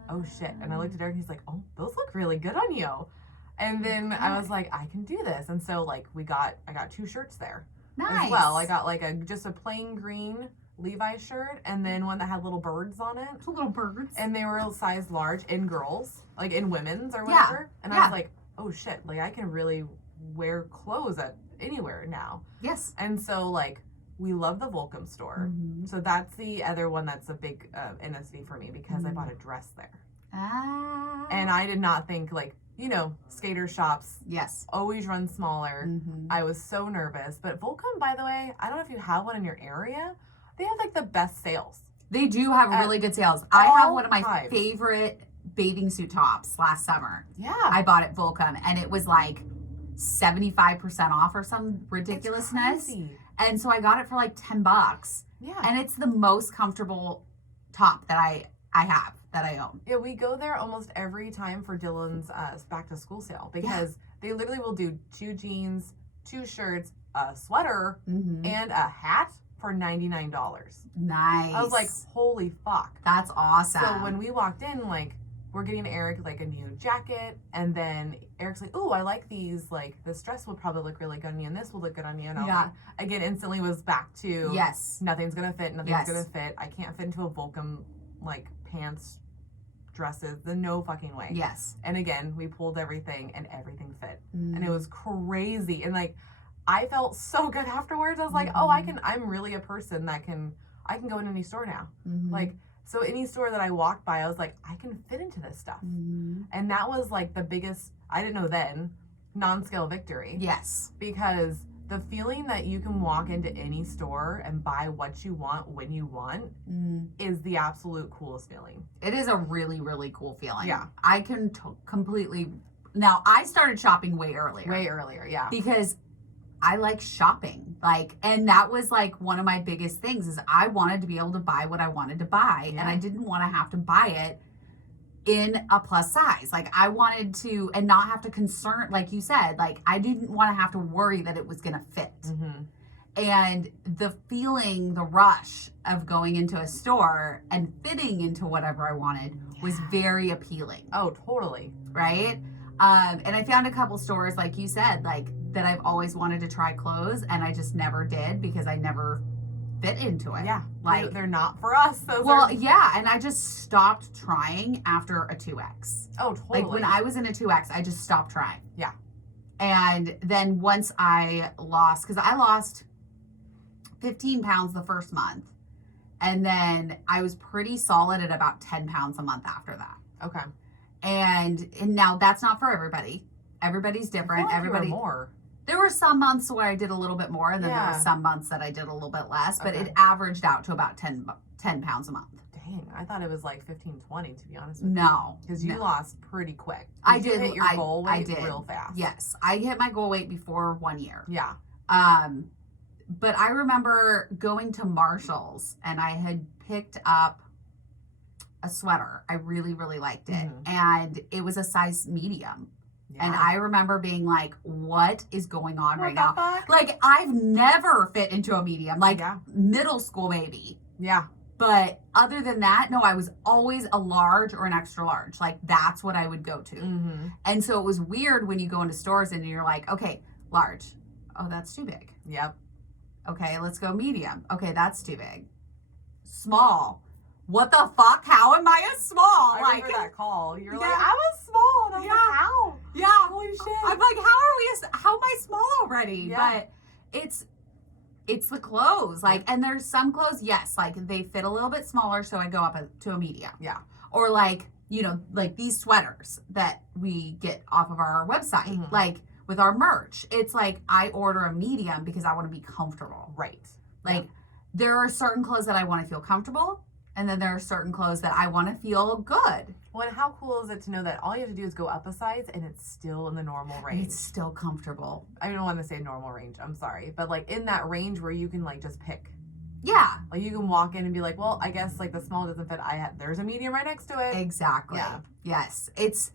oh, shit. And I looked at Eric, and he's like, oh, those look really good on you. And then I was like, I can do this. And so, like, I got 2 shirts there. Nice. As well. I got, like, just a plain green Levi's shirt and then one that had little birds on it. Little birds. And they were a size large in girls, like in women's or whatever. And I was like, oh, shit. Like, I can really wear clothes at anywhere now. Yes. And so, like, we love the Volcom store. So that's the other one that's a big NSV for me because I bought a dress there. And I did not think, like, skater shops always run smaller. I was so nervous. But Volcom, by the way, I don't know if you have one in your area. They have, like, the best sales. They do have really good sales. I have one of my favorite bathing suit tops last summer. Yeah. I bought at Volcom, and it was, like, 75% off or some ridiculousness. And so I got it for, like, $10. Yeah. And it's the most comfortable top that I have, that I own. Yeah, we go there almost every time for Dylan's back to school sale because they literally will do 2 jeans, 2 shirts, a sweater, and a hat for $99. Nice. I was like, holy fuck. That's awesome. So when we walked in, like, we're getting Eric, like, a new jacket, and then Eric's like, ooh, I like these, like, this dress will probably look really good on you, and this will look good on you, and I was like, again, instantly was back to, nothing's gonna fit, nothing's gonna fit, I can't fit into a Volcom, like, pants, dresses, no fucking way. Yes. And again, we pulled everything, and everything fit, and it was crazy, and, like, I felt so good afterwards. I was like, oh, I'm really a person that I can go in any store now. Like, so any store that I walked by, I was like, I can fit into this stuff. And that was like the biggest, I didn't know then, non-scale victory. Yes. Because the feeling that you can walk into any store and buy what you want when you want is the absolute coolest feeling. It is a really, really cool feeling. Yeah. I can completely... Now, I started shopping way earlier. Way earlier, yeah. Because I like shopping. Like, and that was like one of my biggest things is I wanted to be able to buy what I wanted to buy. Yeah. And I didn't want to have to buy it in a plus size. Like, I wanted to, and not have to concern, like you said, like, I didn't want to have to worry that it was going to fit. And the feeling, the rush of going into a store and fitting into whatever I wanted was very appealing. Oh, totally. Right? And I found a couple stores, like you said, like, that I've always wanted to try clothes, and I just never did because I never fit into it. Yeah. Like, they're not for us. Yeah, and I just stopped trying after a 2X. Oh, totally. Like, when I was in a 2X, I just stopped trying. Yeah. And then once I lost, because I lost 15 pounds the first month, and then I was pretty solid at about 10 pounds a month after that. Okay. And now that's not for everybody. Everybody's different. I feel like you were more. There were some months where I did a little bit more, and then there were some months that I did a little bit less, but it averaged out to about 10 pounds a month. Dang, I thought it was like 15, 20, to be honest with you. No. Because you lost pretty quick. I did. You hit your goal weight I did. real fast. Yes. I hit my goal weight before 1 year. Yeah. But I remember going to Marshall's, and I had picked up a sweater. I really, really liked it. And it was a size medium. Yeah. And I remember being like, what is going on right now? Fuck? Like, I've never fit into a medium. Like, middle school maybe. Yeah. But other than that, no, I was always a large or an extra large. Like, that's what I would go to. And so it was weird when you go into stores and you're like, okay, large. Oh, that's too big. Yep. Okay, let's go medium. Okay, that's too big. Small. What the fuck? How am I a small? I remember that call. You're like, I was small. And I was like, how? Yeah. Holy shit. I'm like, how am I small already? Yeah. But it's the clothes. Like, and there's some clothes, yes, like they fit a little bit smaller, so I go up to a medium. Yeah. Or like, you know, like these sweaters that we get off of our website, like with our merch. It's like I order a medium because I want to be comfortable. Right. Like there are certain clothes that I want to feel comfortable. And then there are certain clothes that I want to feel good. Well, and how cool is it to know that all you have to do is go up a size and it's still in the normal range? It's still comfortable. I don't want to say normal range. I'm sorry. But like in that range where you can like just pick. Yeah. Like you can walk in and be like, well, I guess like the small doesn't fit. There's a medium right next to it. Exactly. Yeah. Yes. It's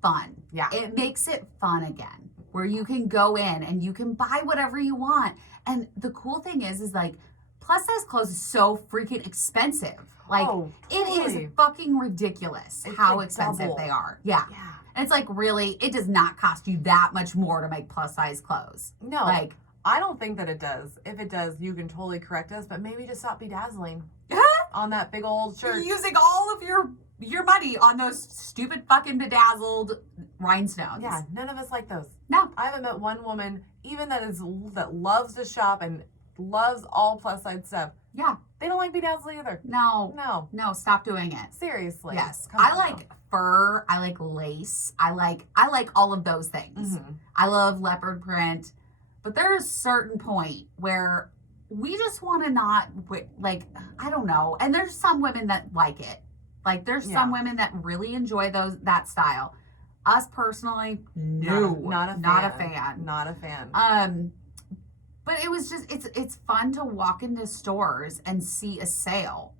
fun. Yeah. It makes it fun again. Where you can go in and you can buy whatever you want. And the cool thing is like, plus size clothes is so freaking expensive. Like, It is fucking ridiculous how like expensive double. They are. Yeah. And it's like, really, it does not cost you that much more to make plus size clothes. No. Like, I don't think that it does. If it does, you can totally correct us, but maybe just stop bedazzling on that big old shirt. You're using all of your money on those stupid fucking bedazzled rhinestones. Yeah, none of us like those. No. I haven't met one woman, even that loves to shop and loves all plus size stuff. Yeah. They don't like bedazzling either. No, stop doing it. Seriously. Yes. I like fur. I like lace. I like all of those things. I love leopard print. But there's a certain point where we just want to not, like, I don't know. And there's some women that like it. Like, there's some women that really enjoy that style. Us personally, no. Not a fan. Not a fan. But it was just, it's fun to walk into stores and see a sale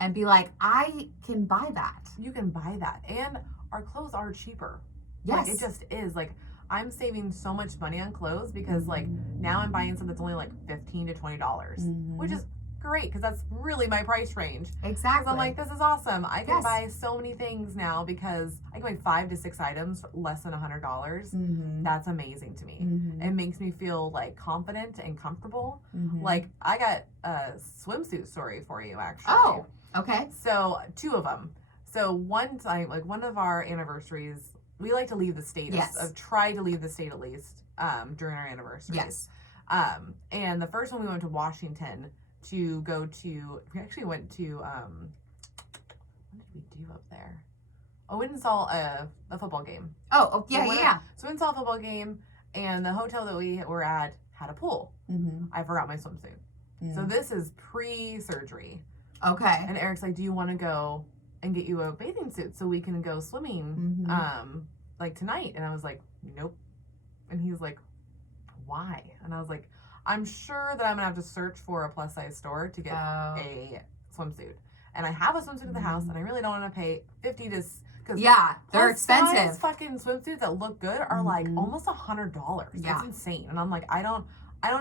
and be like, I can buy that. You can buy that. And our clothes are cheaper. Yes. Like, it just is. Like, I'm saving so much money on clothes because, like, now I'm buying something that's only, like, $15 to $20, which is great because that's really my price range. Exactly. I'm like, this is awesome. I can buy so many things now because I can buy 5 to 6 items for less than $100. That's amazing to me. It makes me feel like confident and comfortable. Like I got a swimsuit story for you actually. Oh, okay. So 2 of them. So one time, like one of our anniversaries, we like to leave the state. Try to leave the state at least. during our anniversaries. Yes. And the first one we went to Washington to go to, we actually went to, what did we do up there? Oh, we went and saw a football game. Oh, yeah, yeah. So we went and saw a football game, and the hotel that we were at had a pool. Mm-hmm. I forgot my swimsuit. Mm. So this is pre-surgery. Okay. And Eric's like, do you want to go and get you a bathing suit so we can go swimming, like tonight? And I was like, nope. And he's like, why? And I was like, I'm sure that I'm gonna have to search for a plus size store to get a swimsuit. And I have a swimsuit at the house, and I really don't want to pay $50 to. Yeah, they're expensive. Fucking swimsuits that look good are like almost $100. Yeah. It's insane. And I'm like, I don't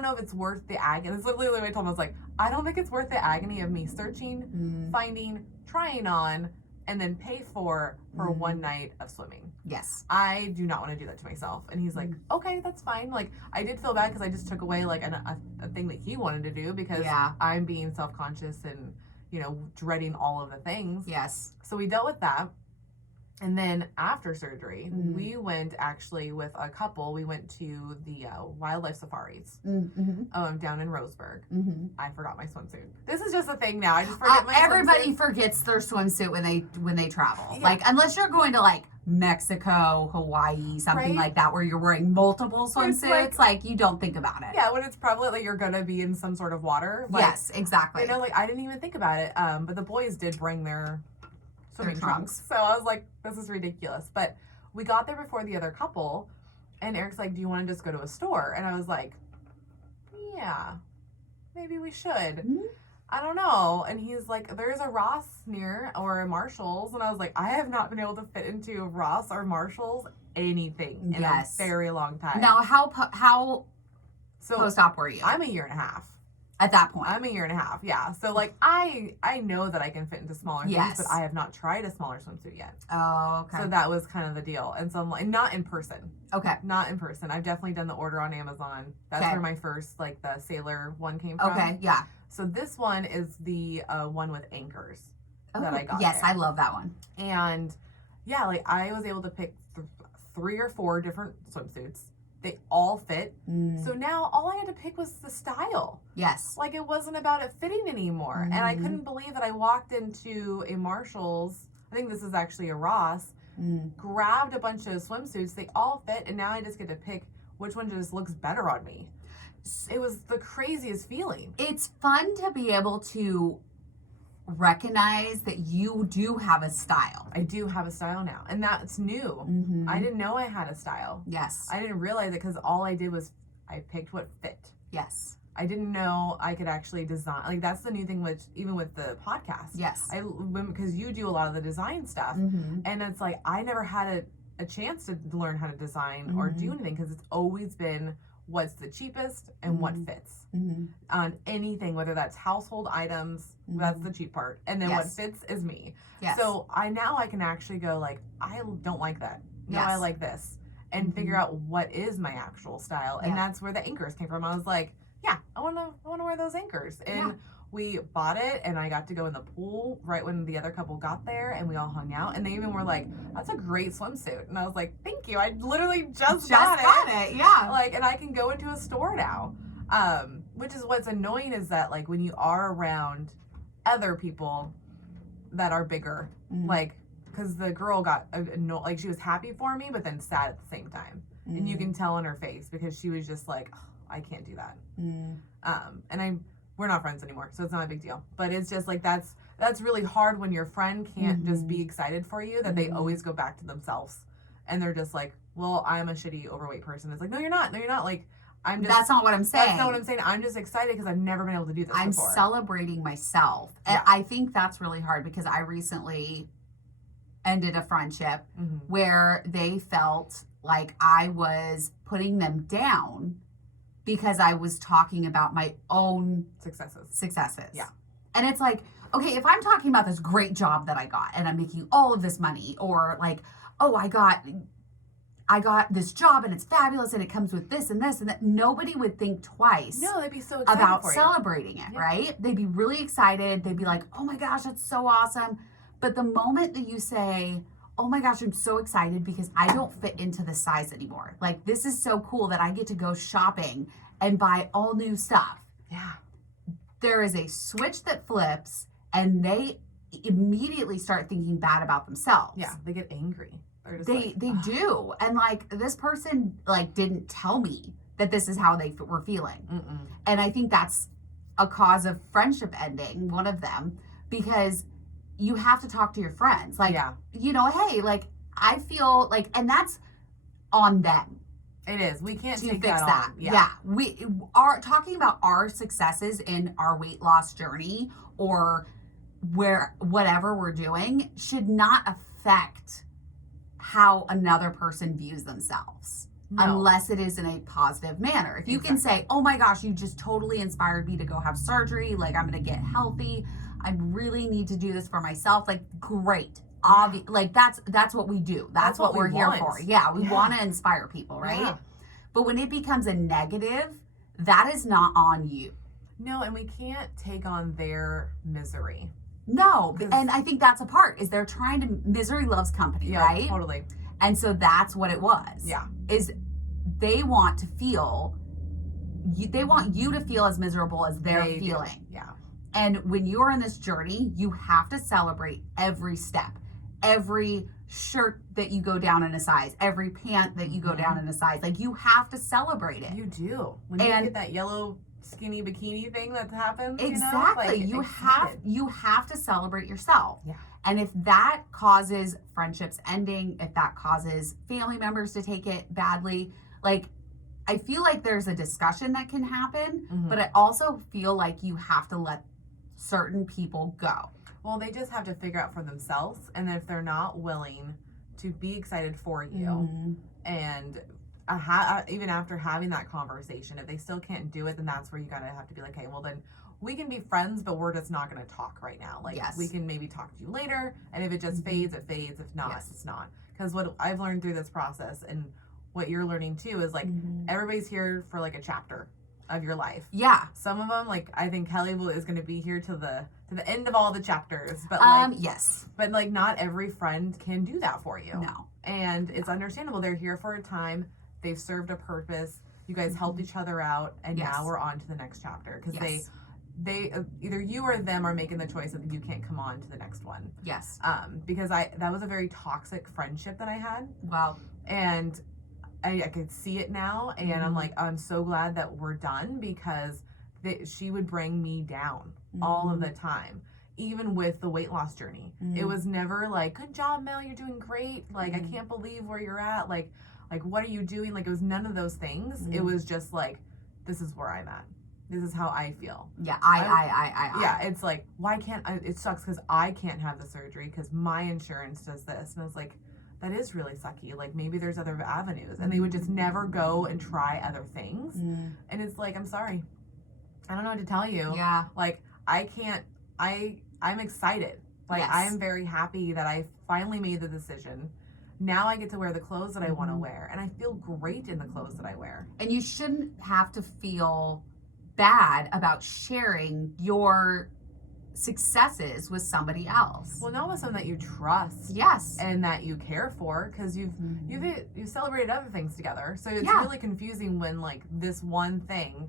know if it's worth the agony. It's literally the way I told him. I was like, I don't think it's worth the agony of me searching, finding, trying on, and then pay for one night of swimming. Yes. I do not want to do that to myself. And he's like, okay, that's fine. Like, I did feel bad because I just took away like a thing that he wanted to do because I'm being self-conscious and, dreading all of the things. Yes. So we dealt with that. And then after surgery, we went actually with a couple. We went to the wildlife safaris down in Roseburg. I forgot my swimsuit. This is just a thing now. I just forget my Everybody swimsuit. Forgets their swimsuit when they travel. Yeah. Like, unless you're going to like Mexico, Hawaii, something like that, where you're wearing multiple swimsuits, like you don't think about it. Yeah, when it's probably like you're gonna be in some sort of water. Like, yes, exactly. Like I didn't even think about it. But the boys did bring their swimming trunks. So I was like, this is ridiculous. But we got there before the other couple, and Eric's like, do you want to just go to a store? And I was like, yeah, maybe we should. I don't know. And he's like, there's a Ross near or a Marshall's. And I was like, I have not been able to fit into Ross or Marshall's anything in a very long time. Now, how post-op were you? I'm a year and a half. At that point. I'm a year and a half, yeah. So, like, I know that I can fit into smaller things, but I have not tried a smaller swimsuit yet. Oh, okay. So that was kind of the deal. And so I'm like, not in person. Okay. Not in person. I've definitely done the order on Amazon. That's where my first, like, the Sailor one came from. Okay, yeah. So this one is the one with anchors that I got. Yes, I love that one. And, yeah, like, I was able to pick 3 or 4 different swimsuits. They all fit. So now all I had to pick was the style. Yes. Like it wasn't about it fitting anymore. And I couldn't believe that I walked into a Marshall's, I think this is actually a Ross, grabbed a bunch of swimsuits. They all fit. And now I just get to pick which one just looks better on me. It was the craziest feeling. It's fun to be able to recognize that you do have a style. I do have a style now, and that's new. I didn't know I had a style. Yes. I didn't realize it because all I did was I picked what fit. Yes. I didn't know I could actually design. Like that's the new thing even with the podcast. Yes. Because you do a lot of the design stuff, and it's like I never had a chance to learn how to design or do anything because it's always been what's the cheapest and what fits on anything, whether that's household items, that's the cheap part, and then what fits is me. Yes. So now I can actually go like, I don't like that. No, I like this, and figure out what is my actual style, and that's where the anchors came from. I was like, yeah, I want to wear those anchors, and we bought it, and I got to go in the pool right when the other couple got there, and we all hung out, and they even were like, that's a great swimsuit. And I was like, thank you. I literally just got it. Yeah. Like, and I can go into a store now. Which is what's annoying is that, like, when you are around other people that are bigger, like, because the girl got, like, she was happy for me, but then sad at the same time. And you can tell in her face because she was just like, oh, I can't do that. And we're not friends anymore, so it's not a big deal. But it's just like that's really hard when your friend can't just be excited for you, that they always go back to themselves. And they're just like, well, I'm a shitty overweight person. It's like, no, you're not. No, you're not. Like, I'm just. That's not what I'm saying. That's not what I'm saying. I'm just excited because I've never been able to do this before. I'm celebrating myself. And I think that's really hard because I recently ended a friendship where they felt like I was putting them down because I was talking about my own successes. Yeah. And it's like, okay, if I'm talking about this great job that I got and I'm making all of this money, or like, oh, I got this job and it's fabulous and it comes with this and this and that, nobody would think twice. No, they'd be so excited about for you. Celebrating it, right? They'd be really excited. They'd be like, oh my gosh, that's so awesome. But the moment that you say, oh my gosh, I'm so excited because I don't fit into this size anymore. Like, this is so cool that I get to go shopping and buy all new stuff. Yeah. There is a switch that flips and they immediately start thinking bad about themselves. Yeah, they get angry. They do. And like, this person like didn't tell me that this is how they were feeling. Mm-mm. And I think that's a cause of friendship ending, one of them, because you have to talk to your friends. Like, you know, hey, like, I feel like, and that's on them. It is. We can't to take fix that on. Yeah. We are talking about our successes in our weight loss journey or whatever we're doing should not affect how another person views themselves. No. Unless it is in a positive manner. If you can say, oh my gosh, you just totally inspired me to go have surgery. Like, I'm going to get healthy. I really need to do this for myself. Like, great. Like, that's what we do. That's what we're here for. Yeah, we want to inspire people, right? Yeah. But when it becomes a negative, that is not on you. No, and we can't take on their misery. No, and I think that's a part, is they're trying to, misery loves company, right? Totally. And so that's what it was. Yeah. Is they want to feel, they want you to feel as miserable as they're feeling. Yeah. And when you're in this journey, you have to celebrate every step, every shirt that you go down in a size, every pant that you go down in a size. Like, you have to celebrate it. You do. When you get that yellow skinny bikini thing that happens, exactly. You know? Like, you have to celebrate yourself. Yeah. And if that causes friendships ending, if that causes family members to take it badly, like, I feel like there's a discussion that can happen, but I also feel like you have to let certain people go. Well, they just have to figure out for themselves. And if they're not willing to be excited for you and even after having that conversation, if they still can't do it, then that's where you gotta have to be like, hey, well then we can be friends, but we're just not gonna talk right now. Like, we can maybe talk to you later, and if it just fades, it fades. If not, it's not. Because what I've learned through this process, and what you're learning too, is like everybody's here for like a chapter of your life. Yeah. Some of them, like, I think Kelly is gonna be here to the end of all the chapters. But like, yes. But like, not every friend can do that for you. No. And it's understandable. They're here for a time. They've served a purpose. You guys helped each other out, and now we're on to the next chapter, because they either you or them are making the choice that you can't come on to the next one. Yes. Because that was a very toxic friendship that I had. Wow. And I could see it now, and I'm like, I'm so glad that we're done, because she would bring me down all of the time. Even with the weight loss journey, it was never like, good job, Mel, you're doing great. Like, I can't believe where you're at. Like, what are you doing? Like, it was none of those things. It was just like, this is where I'm at. This is how I feel. Yeah, Yeah, it's like, why can't I? It sucks because I can't have the surgery because my insurance does this. And I was like, that is really sucky. Like, maybe there's other avenues. And they would just never go and try other things. And it's like, I'm sorry. I don't know what to tell you. Yeah. Like, I'm excited. Like, I am very happy that I finally made the decision. Now I get to wear the clothes that I want to wear, and I feel great in the clothes that I wear. And you shouldn't have to feel bad about sharing your successes with somebody else. Well, not with someone that you trust. Yes. And that you care for, because you've celebrated other things together. So it's really confusing when, like, this one thing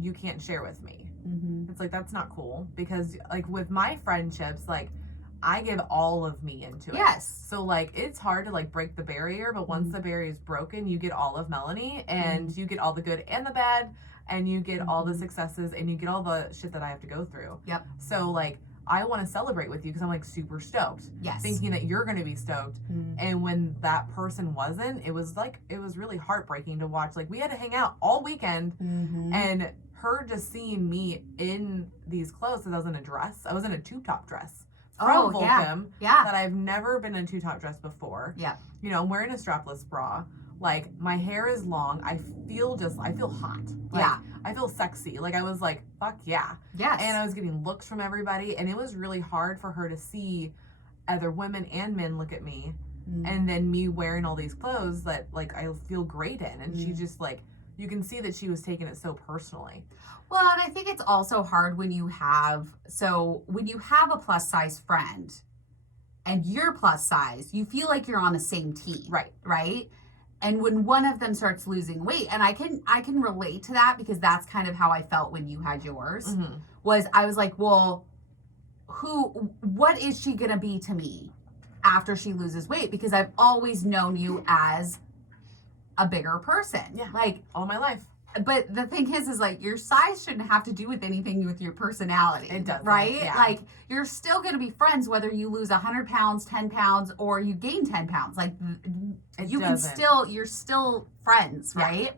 you can't share with me. It's like, that's not cool, because, like, with my friendships, like, I give all of me into it. Yes. So, like, it's hard to, like, break the barrier, but once the barrier is broken, you get all of Melanie, and you get all the good and the bad, and you get all the successes, and you get all the shit that I have to go through. Yep. So, like, I want to celebrate with you because I'm, like, super stoked. Yes. Thinking that you're going to be stoked. And when that person wasn't, it was really heartbreaking to watch. Like, we had to hang out all weekend, and her just seeing me in these clothes, because I was in a dress. I was in a tube-top dress. From Volcom, that I've never been in a two-top dress before. Yeah. You know, I'm wearing a strapless bra. Like, my hair is long. I feel hot. Like, I feel sexy. Like, I was like, fuck yeah. Yes. And I was getting looks from everybody, and it was really hard for her to see other women and men look at me, and then me wearing all these clothes that, like, I feel great in. And she just, like, you can see that she was taking it so personally. Well, and I think it's also hard when you have a plus size friend and you're plus size, you feel like you're on the same team. Right. Right? And when one of them starts losing weight, and I can relate to that because that's kind of how I felt when you had yours, was I was like, well, what is she going to be to me after she loses weight? Because I've always known you as a bigger person. Yeah. Like, all my life. but the thing is like, your size shouldn't have to do with anything with your personality. It doesn't. Right? Yeah. Like, you're still going to be friends whether you lose 100 pounds, 10 pounds, or you gain 10 pounds. Like, you're still friends, right? Yeah.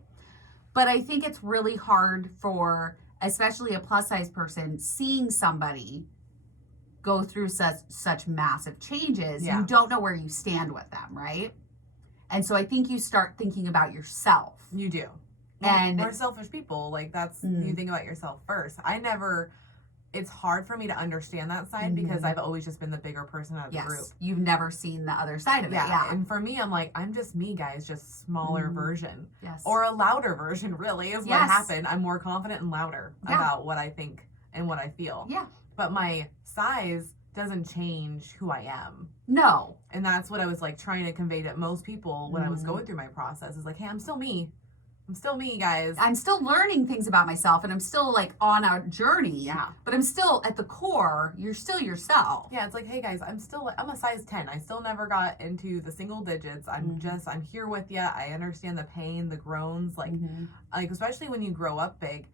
But I think it's really hard for, especially a plus size person, seeing somebody go through such massive changes. Yeah. You don't know where you stand with them, right? And so I think you start thinking about yourself. You do. And we're selfish people. Like, that's, you think about yourself first. It's hard for me to understand that side because I've always just been the bigger person out of the group. You've never seen the other side of it. Yeah. And for me, I'm like, I'm just me, guys, just smaller version. Yes. Or a louder version, really, is what happened. I'm more confident and louder about what I think and what I feel. Yeah. But my size doesn't change who I am. No. And that's what I was like trying to convey to most people when I was going through my process, is like, hey, I'm still me. I'm still me, guys. I'm still learning things about myself, and I'm still like on a journey. Yeah. But I'm still at the core, you're still yourself. Yeah, it's like, hey guys, I'm a size 10. I still never got into the single digits. I'm here with you. I understand the pain, the groans, like especially when you grow up big,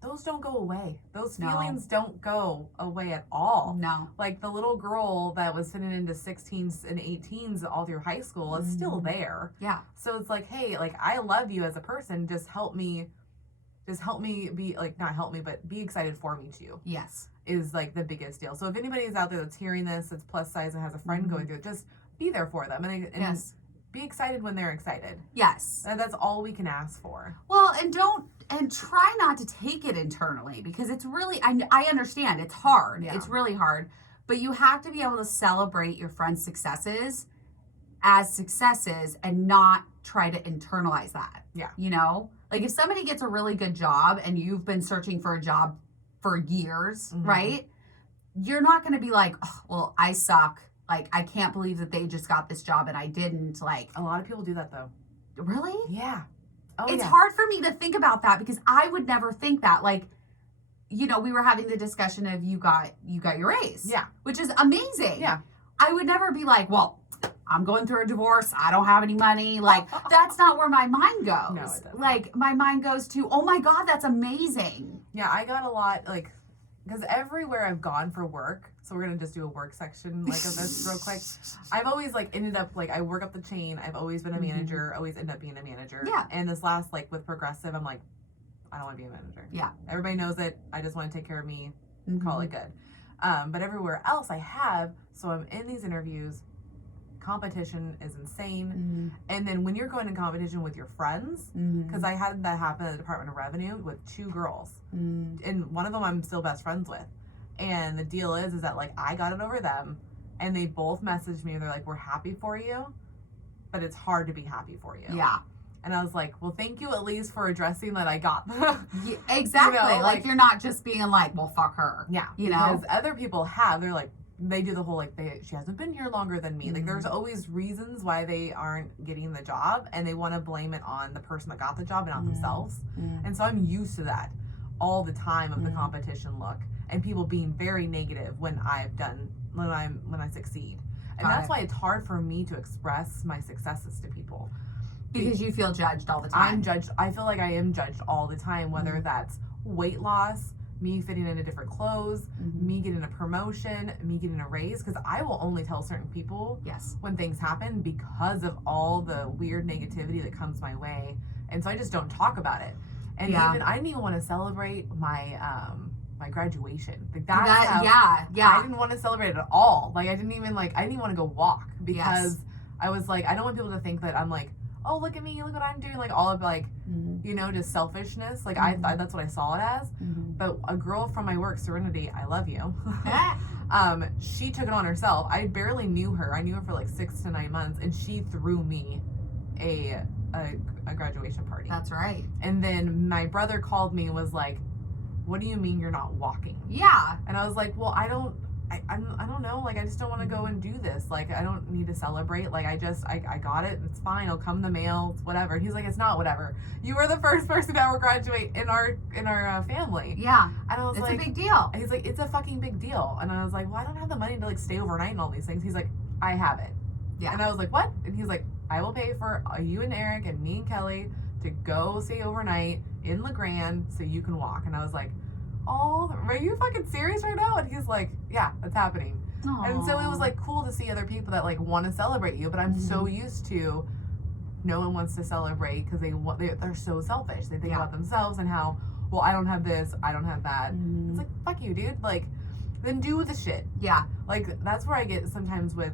those don't go away. Those feelings don't go away at all. No. Like, the little girl that was fitting into 16s and 18s all through high school is still there. Yeah. So it's like, hey, like, I love you as a person. Just help me be, like, not help me, but be excited for me too. Yes. Is like the biggest deal. So if anybody is out there that's hearing this, that's plus size and has a friend going through it, just be there for them and be excited when they're excited. Yes. That's all we can ask for. Well, and try not to take it internally, because it's really, I understand it's hard. Yeah. It's really hard, but you have to be able to celebrate your friends' successes as successes and not try to internalize that. Yeah. You know, like, if somebody gets a really good job and you've been searching for a job for years, right? You're not going to be like, oh, well, I suck. Like, I can't believe that they just got this job and I didn't. Like, a lot of people do that though. Really? Yeah. Oh, it's hard for me to think about that, because I would never think that. Like, you know, we were having the discussion of you got your raise. Yeah. Which is amazing. Yeah. I would never be like, well, I'm going through a divorce. I don't have any money. Like, that's not where my mind goes. No, it doesn't. Like, my mind goes to, oh my God, that's amazing. Yeah, I got a lot, like, because everywhere I've gone for work, so we're going to just do a work section, like, of this real quick. I've always, like, ended up, like, I work up the chain. I've always been a manager, always end up being a manager. Yeah. And this last, like, with Progressive, I'm like, I don't want to be a manager. Yeah. Everybody knows it. I just want to take care of me, call it good. But everywhere else I have, so I'm in these interviews, competition is insane. And then when you're going in competition with your friends, because I had that happen at the Department of Revenue with 2 girls, and one of them I'm still best friends with. And the deal is that, like, I got it over them, and they both messaged me. They're like, we're happy for you, but it's hard to be happy for you. Yeah. And I was like, well, thank you at least for addressing that I got them. Yeah, exactly. You know, like, you're not just being like, well, fuck her. Yeah. You know? Because other people they're like, they do the whole, like, she hasn't been here longer than me. Like, there's always reasons why they aren't getting the job, and they want to blame it on the person that got the job and not themselves. And so I'm used to that all the time, of the competition look and people being very negative when I succeed. And that's why it's hard for me to express my successes to people. Because you feel judged all the time. I'm judged. I feel like I am judged all the time, whether that's weight loss, me fitting into different clothes, me getting a promotion, me getting a raise, because I will only tell certain people when things happen because of all the weird negativity that comes my way. And so I just don't talk about it. And even I didn't even want to celebrate my my graduation. Like, I didn't want to celebrate it at all. Like, I didn't even want to go walk, because I was like, I don't want people to think that I'm like, oh, look at me, look what I'm doing, like, all of, like, you know, just selfishness. Like, I thought that's what I saw it as. But a girl from my work, Serenity, I love you, she took it on herself. I barely knew her. I knew her for like 6 to 9 months, and she threw me a graduation party. That's right. And then my brother called me and was like, what do you mean you're not walking? Yeah. And I was like, well, I don't I don't know, like, I just don't want to go and do this. Like, I don't need to celebrate. Like, I got it. It's fine. It'll come in the mail. It's whatever. And he's like, it's not whatever. You were the first person to ever graduate in our family. Yeah. And I was It's like, a big deal. and he's like, it's a fucking big deal. And I was like, well, I don't have the money to, like, stay overnight and all these things. He's like, I have it. Yeah. And I was like, what? And he's like, I will pay for you and Eric and me and Kelly to go stay overnight in LeGrand so you can walk. And I was like, oh, are you fucking serious right now? And he's like, yeah, that's happening. Aww. And so it was like cool to see other people that like want to celebrate you, but I'm so used to no one wants to celebrate because they're so selfish. They think about themselves and how, well, I don't have this, I don't have that. It's like, fuck you, dude. Like, then do the shit. Yeah. Like, that's where I get sometimes with,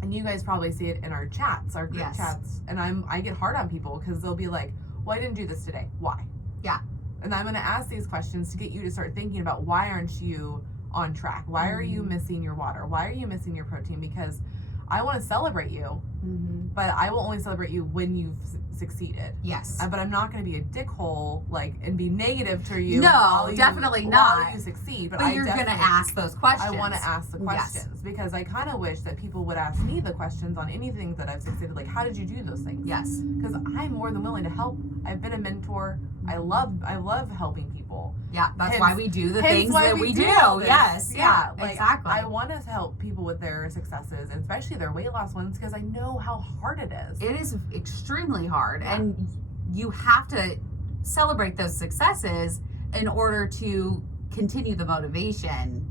and you guys probably see it in our chats, our group chats, and I get hard on people because they'll be like, well, I didn't do this today. Why? Yeah. And I'm going to ask these questions to get you to start thinking about, why aren't you on track? Why are you missing your water? Why are you missing your protein? Because I want to celebrate you, but I will only celebrate you when you've succeeded. Yes. But I'm not going to be a dickhole, like, and be negative to you. No, definitely not. While you succeed. But you're going to ask those questions. I want to ask the questions because I kind of wish that people would ask me the questions on anything that I've succeeded. Like, how did you do those things? Yes. Because I'm more than willing to help. I've been a mentor. I love helping people. Yeah, that's why we do the things why that we do. This. Yes. Yeah, like, exactly. I want to help people with their successes, and especially their weight loss ones, because I know how hard it is. It is extremely hard, and you have to celebrate those successes in order to continue the motivation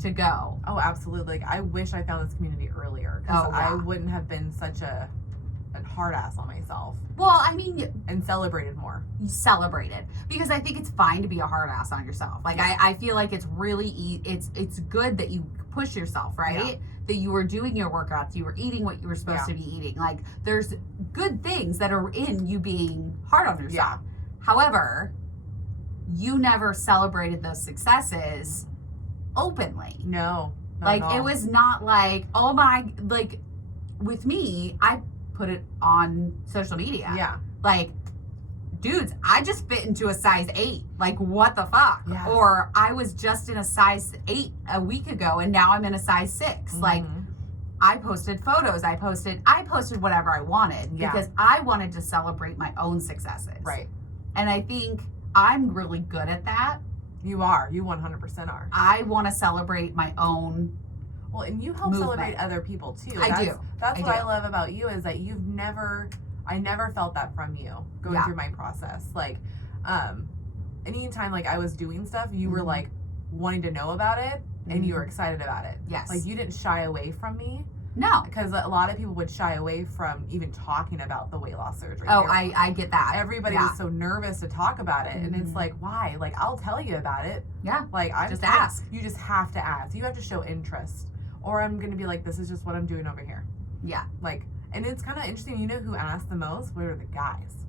to go. Oh, absolutely. Like, I wish I found this community earlier, because I wouldn't have been such a hard ass on myself. Well, I mean, and celebrated more. You celebrated, because I think it's fine to be a hard ass on yourself. Like, I feel like it's really it's good that you push yourself, right? Yeah. That you were doing your workouts, you were eating what you were supposed to be eating. Like, there's good things that are in you being hard on yourself. Yeah. However, you never celebrated those successes openly. No. Like, it was not like, oh my, like, with me, I put it on social media. Yeah. Like, dudes, I just fit into a size 8. Like, what the fuck? Yeah. Or I was just in a size 8 a week ago and now I'm in a size 6. Like, I posted photos. I posted whatever I wanted because I wanted to celebrate my own successes. Right. And I think I'm really good at that. You are. You 100% are. I want to celebrate my own. Well, and you help celebrate other people too. I do. That's what I love about you, is that I never felt that from you going through my process. Like, anytime like I was doing stuff, you were like wanting to know about it and you were excited about it. Yes. Like, you didn't shy away from me. No. Because a lot of people would shy away from even talking about the weight loss surgery. Oh, I get that. Everybody was so nervous to talk about it. And it's like, why? Like, I'll tell you about it. Yeah. Like, just ask. You just have to ask. You have to show interest. Or I'm going to be like, this is just what I'm doing over here. Yeah. Like, and it's kind of interesting. You know who asked the most? Were the guys.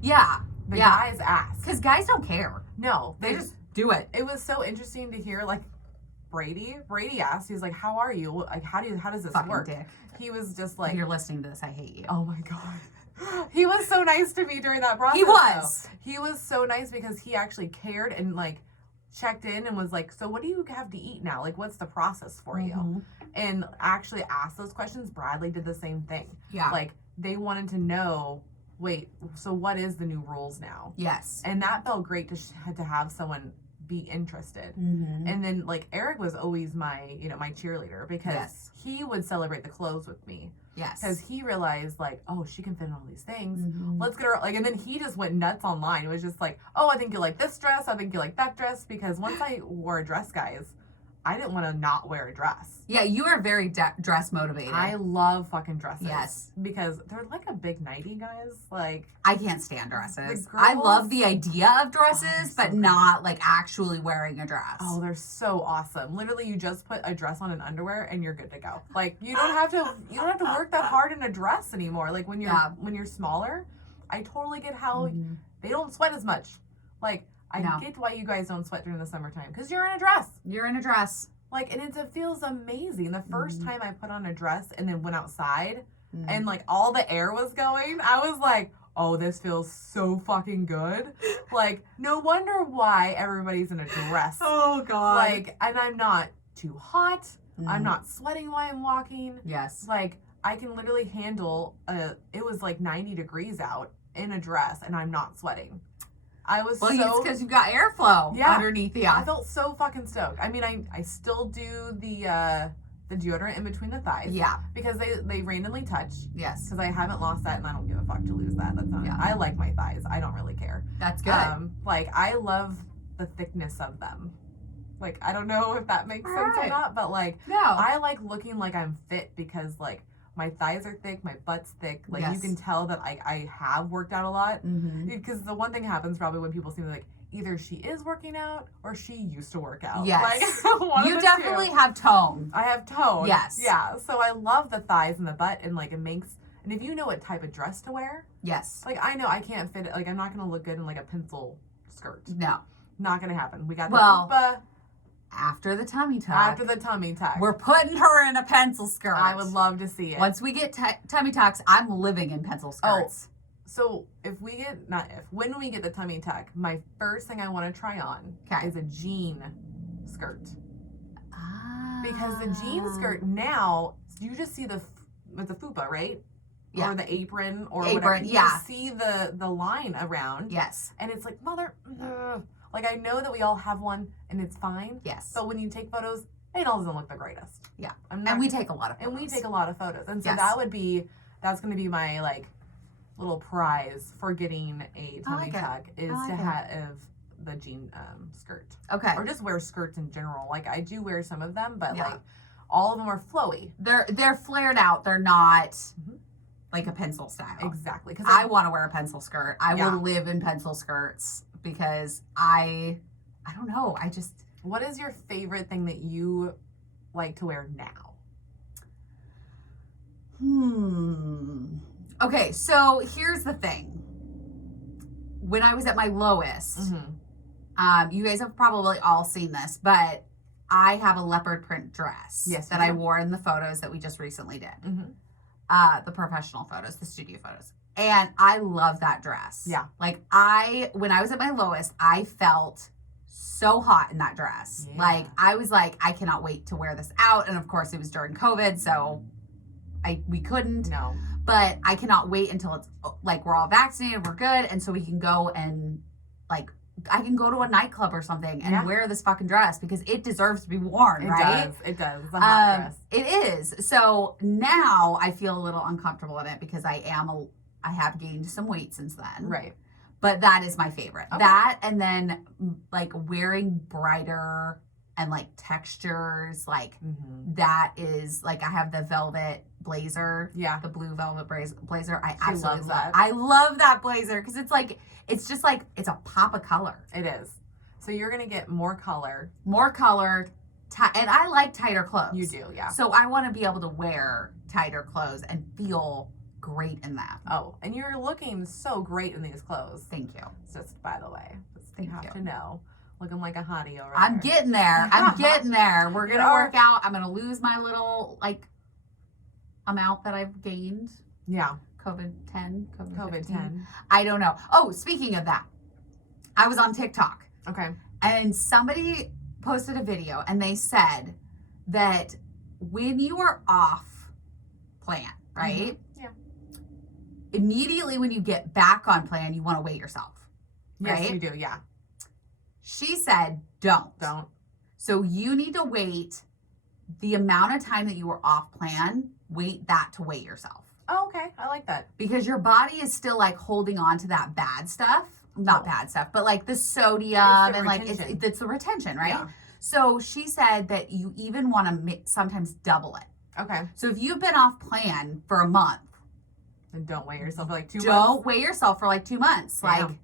Yeah. The guys asked. Because guys don't care. No. They just do it. It was so interesting to hear, like, Brady asked, he was like, how are you? Like, how does this work? Dick. He was just like, if you're listening to this, I hate you. Oh my God. He was so nice to me during that process. He was. Though. He was so nice because he actually cared and like checked in and was like, so what do you have to eat now? Like, what's the process for you? And actually asked those questions. Bradley did the same thing. Yeah. Like, they wanted to know, wait, so what is the new rules now? Yes. And that felt great to have someone be interested. And then like Eric was always my cheerleader because he would celebrate the clothes with me. Yes. Because he realized like, oh, she can fit in all these things. Let's get her like, and then he just went nuts online. It was just like, oh, I think you like this dress. I think you like that dress. Because once I wore a dress, guys, I didn't want to not wear a dress. Yeah, you are very dress motivated. I love fucking dresses. Yes. Because they're like a big nightie, guys. Like, I can't stand dresses. Girls, I love the idea of dresses, but not like actually wearing a dress. Oh, they're so awesome. Literally, you just put a dress on an underwear and you're good to go. Like, you don't have to work that hard in a dress anymore. Like when you're smaller, I totally get how they don't sweat as much. Like, I get why you guys don't sweat during the summertime because you're in a dress. You're in a dress. Like, and it feels amazing. The first time I put on a dress and then went outside and like all the air was going, I was like, oh, this feels so fucking good. Like, no wonder why everybody's in a dress. Oh, God. Like, and I'm not too hot. I'm not sweating while I'm walking. Yes. Like, I can literally handle, it was like 90 degrees out in a dress, and I'm not sweating. I was it's because you've got airflow underneath you. I felt so fucking stoked. I mean, I still do the deodorant in between the thighs. Yeah. Because they randomly touch. Yes. Because I haven't lost that, and I don't give a fuck to lose that. That's not. Yeah. I like my thighs. I don't really care. That's good. Like, I love the thickness of them. Like, I don't know if that makes sense or not, but like, no. I like looking like I'm fit because like my thighs are thick, my butt's thick. Like, you can tell that I have worked out a lot. Because the one thing happens probably when people see me, like, either she is working out or she used to work out. Yes. Like, you definitely have tone. I have tone. Yes. Yeah. So I love the thighs and the butt, and like, it makes, and if you know what type of dress to wear. Yes. Like, I know I can't fit it. Like, I'm not going to look good in like a pencil skirt. No. Not going to happen. We got the fupa. After the tummy tuck. After the tummy tuck. We're putting her in a pencil skirt. I would love to see it. Once we get tummy tucks, I'm living in pencil skirts. So when we get the tummy tuck, my first thing I want to try on is a jean skirt. Because the jean skirt now, you just see with the fupa, right? Yeah. Or the apron or whatever. You just see the line around. Yes. And it's like, like, I know that we all have one and it's fine. Yes. But when you take photos, it all doesn't look the greatest. Yeah. And we take a lot of photos. And we take a lot of photos. And so that's going to be my, like, little prize for getting a tummy tuck is to have the jean skirt. Okay. Or just wear skirts in general. Like, I do wear some of them, but, like, all of them are flowy. They're flared out. They're not... like a pencil style. Exactly. Because I want to wear a pencil skirt. I will live in pencil skirts because I don't know. I just... What is your favorite thing that you like to wear now? Okay, so here's the thing. When I was at my lowest, you guys have probably all seen this, but I have a leopard print dress that I wore in the photos that we just recently did. The professional photos, the studio photos. And I love that dress. Yeah. Like, when I was at my lowest, I felt so hot in that dress. Yeah. Like, I was like, I cannot wait to wear this out. And of course, it was during COVID, so we couldn't. No. But I cannot wait until it's, like, we're all vaccinated, we're good, and so we can go and, like, I can go to a nightclub or something and wear this fucking dress because it deserves to be worn, right? It does. It's a hot dress. It is. So now I feel a little uncomfortable in it because I have gained some weight since then. Right. But that is my favorite. Okay. That, and then, like, wearing brighter and, like, textures, like, that is, like, I have the velvet blazer. Yeah. The blue velvet blazer. I absolutely love that. I love that blazer because it's, like, it's just, like, it's a pop of color. It is. So you're going to get more color. More color. And I like tighter clothes. You do, yeah. So I want to be able to wear tighter clothes and feel great in that. Oh, and you're looking so great in these clothes. Thank you. Just by the way, you have to know. Looking like a hottie over there. I'm getting there. I'm getting there. We're going to work out. I'm going to lose my little, like, amount that I've gained. Yeah. COVID-10. I don't know. Oh, speaking of that, I was on TikTok. Okay. And somebody posted a video and they said that when you are off plan, right? Yeah. Immediately when you get back on plan, you want to weigh yourself. Yes, right? you do. Yeah. She said, don't. So you need to wait the amount of time that you were off plan, wait that to weigh yourself. Oh, okay. I like that. Because your body is still, like, holding on to that bad stuff. Not bad stuff, but, like, the sodium and, like, it's the retention, right? Yeah. So she said that you even want to sometimes double it. Okay. So if you've been off plan for a month. Then don't weigh yourself for, like, 2 months. Don't weigh yourself for, like, 2 months. Yeah. Like,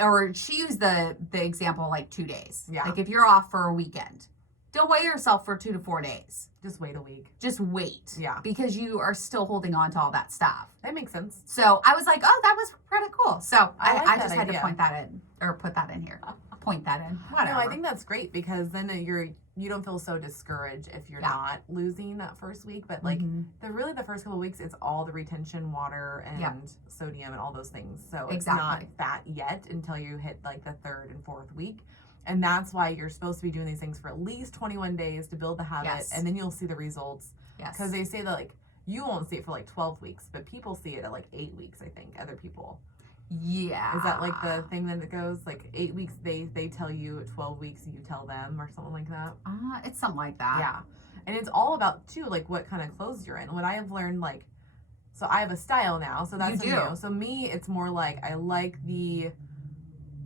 or she used the example, like, 2 days. Yeah. Like, if you're off for a weekend. Don't weigh yourself for 2 to 4 days. Just wait a week. Just wait. Yeah. Because you are still holding on to all that stuff. That makes sense. So I was like, oh, that was pretty cool. So I just had idea. To point that in, or put that in here. Point that in. Whatever. No, I think that's great because then you don't feel so discouraged if you're not losing that first week. But like the first couple of weeks, it's all the retention, water, and sodium and all those things. So it's not fat yet until you hit like the 3rd and 4th week. And that's why you're supposed to be doing these things for at least 21 days to build the habit. Yes. And then you'll see the results. Yes. Because they say that, like, you won't see it for like 12 weeks, but people see it at like 8 weeks, I think, other people. Yeah. Is that like the thing that it goes? Like 8 weeks, they tell you, at 12 weeks, you tell them, or something like that? It's something like that. Yeah. And it's all about, too, like, what kind of clothes you're in. What I have learned, like, so I have a style now, so that's You do. new. So me, it's more like, I like the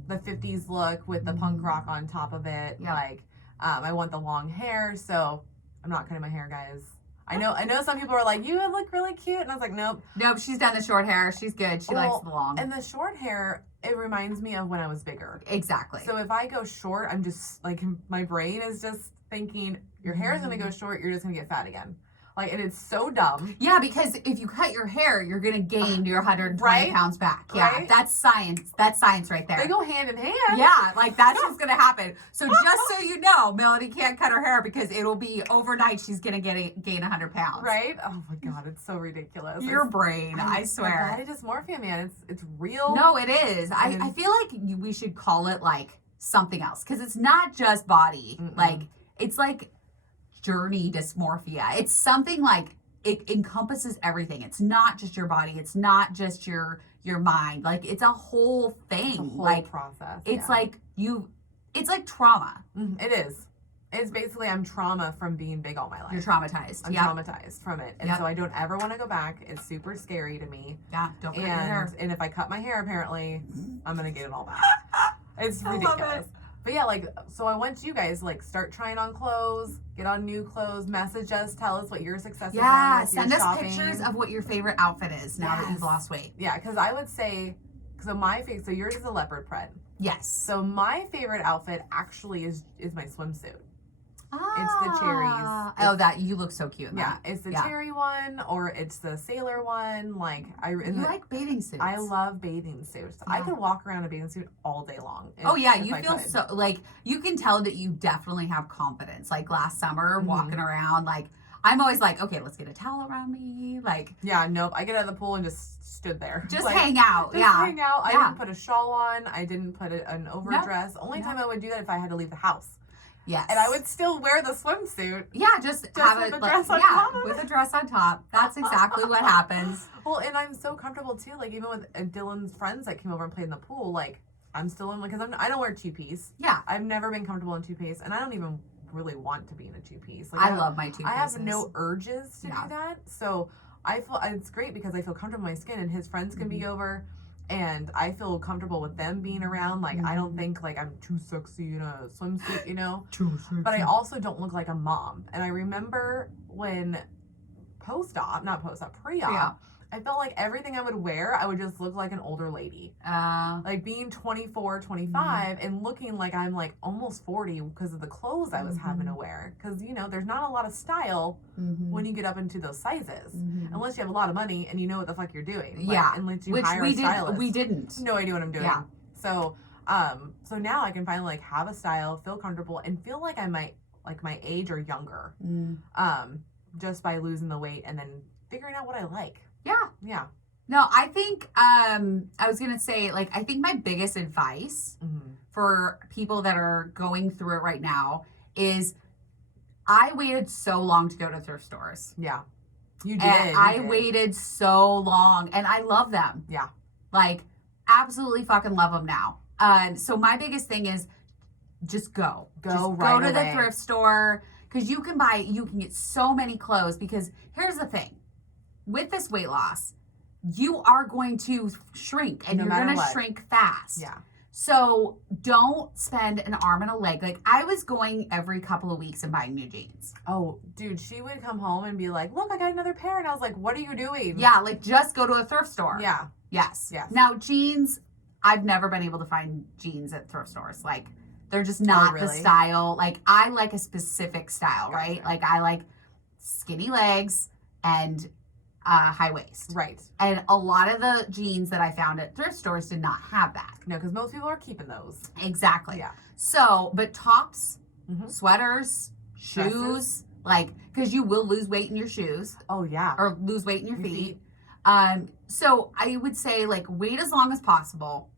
50s look with the punk rock on top of it. Yeah. Like, I want the long hair, so I'm not cutting my hair, guys. I know some people are like, you look really cute, and I was like, nope. Nope, she's done the short hair. She's good. She likes the long. And the short hair, it reminds me of when I was bigger. Exactly. So if I go short, I'm just, like, my brain is just thinking, your hair is going to go short, you're just going to get fat again. Like, and it's so dumb. Yeah, because if you cut your hair, you're going to gain your 120 right? pounds back. Yeah, right? That's science. That's science right there. They go hand in hand. Yeah, like that's what's going to happen. So just so you know, Melody can't cut her hair because it'll be overnight. She's going to gain 100 pounds. Right? Oh my God, it's so ridiculous. Your brain, I swear. Body dysmorphia, man. It's real. No, it is. I feel like we should call it like something else because it's not just body. Mm-mm. Like, it's like journey dysmorphia. It's something like it encompasses everything. It's not just your body. It's not just your mind. Like, it's a whole thing. It's a whole like process. It's yeah. like it's like trauma. It is. It's basically I'm trauma from being big all my life. You're traumatized. I'm traumatized from it. And Yep. so I don't ever want to go back. It's super scary to me. Yeah, don't cut your hair. And if I cut my hair, apparently, I'm going to get it all back. It's I love ridiculous. it. But yeah, like, so I want you guys, like, start trying on clothes, get on new clothes, message us, tell us what your successes are Yeah, with send your us shopping. pictures of what your favorite outfit is now that Yes. you've lost weight. Yeah, because I would say, so yours is a leopard print. Yes. So my favorite outfit actually is my swimsuit. It's the cherries. Oh, that you look so cute in Yeah, that. it's the Yeah. cherry one or it's the sailor one. Like You like bathing suits. I love bathing suits. I Yeah. could walk around in a bathing suit all day long. Oh yeah, if you I feel could. so like you can tell that you definitely have confidence. Like last summer, walking around, like I'm always like, okay, let's get a towel around me, like Yeah, nope. I get out of the pool and just stood there. just Like, hang out. Just Yeah, hang out. I Yeah. didn't put a shawl on. I didn't put an overdress. Only No. time I would do that if I had to leave the house. yes. And I would still wear the swimsuit. yeah, just have with it a like, dress on yeah, top. with a dress on top. That's exactly what happens. Well, and I'm so comfortable too. Like even with Dylan's friends that came over and played in the pool, like I'm still in because I don't wear two-piece. Yeah, I've never been comfortable in two-piece, and I don't even really want to be in a two-piece. Like I love my two pieces. I have no urges to Yeah. do that, so I feel it's great because I feel comfortable in my skin, and his friends can be over, and I feel comfortable with them being around. Like I don't think like I'm too sexy in a swimsuit, you know. But I also don't look like a mom. And I remember when pre-op, I felt like everything I would wear, I would just look like an older lady. Like being 24, 25 and looking like I'm like almost 40 because of the clothes I was having to wear. Because, you know, there's not a lot of style when you get up into those sizes. Unless you have a lot of money and you know what the fuck you're doing. Like, Yeah. Unless you Which hire a stylist. we didn't. No idea what I'm doing. Yeah. So now I can finally like have a style, feel comfortable, and feel like I might like my age or younger. Just by losing the weight and then figuring out what I like. Yeah. Yeah. No, I think I was gonna say like I think my biggest advice for people that are going through it right now is I waited so long to go to thrift stores. Yeah. You did. And you I did. waited so long and I love them. Yeah. Like absolutely fucking love them now. So my biggest thing is just go. Just right go to away. the thrift store because you can get so many clothes because here's the thing. With this weight loss, you are going to shrink and No you're matter going to what. shrink fast. Yeah. So don't spend an arm and a leg. Like I was going every couple of weeks and buying new jeans. Oh, dude, she would come home and be like, look, I got another pair. And I was like, what are you doing? Yeah, like just go to a thrift store. Yeah. Yes. Yes. Now jeans, I've never been able to find jeans at thrift stores. Like they're just not the really? style. Like I like a specific style, Gotcha. right? Like I like skinny legs and high waist. Right. And a lot of the jeans that I found at thrift stores did not have that. No, because most people are keeping those. Exactly. Yeah. So, but tops, Mhm. sweaters, shoes, Dresses. like, because you will lose weight in your shoes Oh, yeah. or lose weight in your Your feet. So I would say, like, wait as long as possible.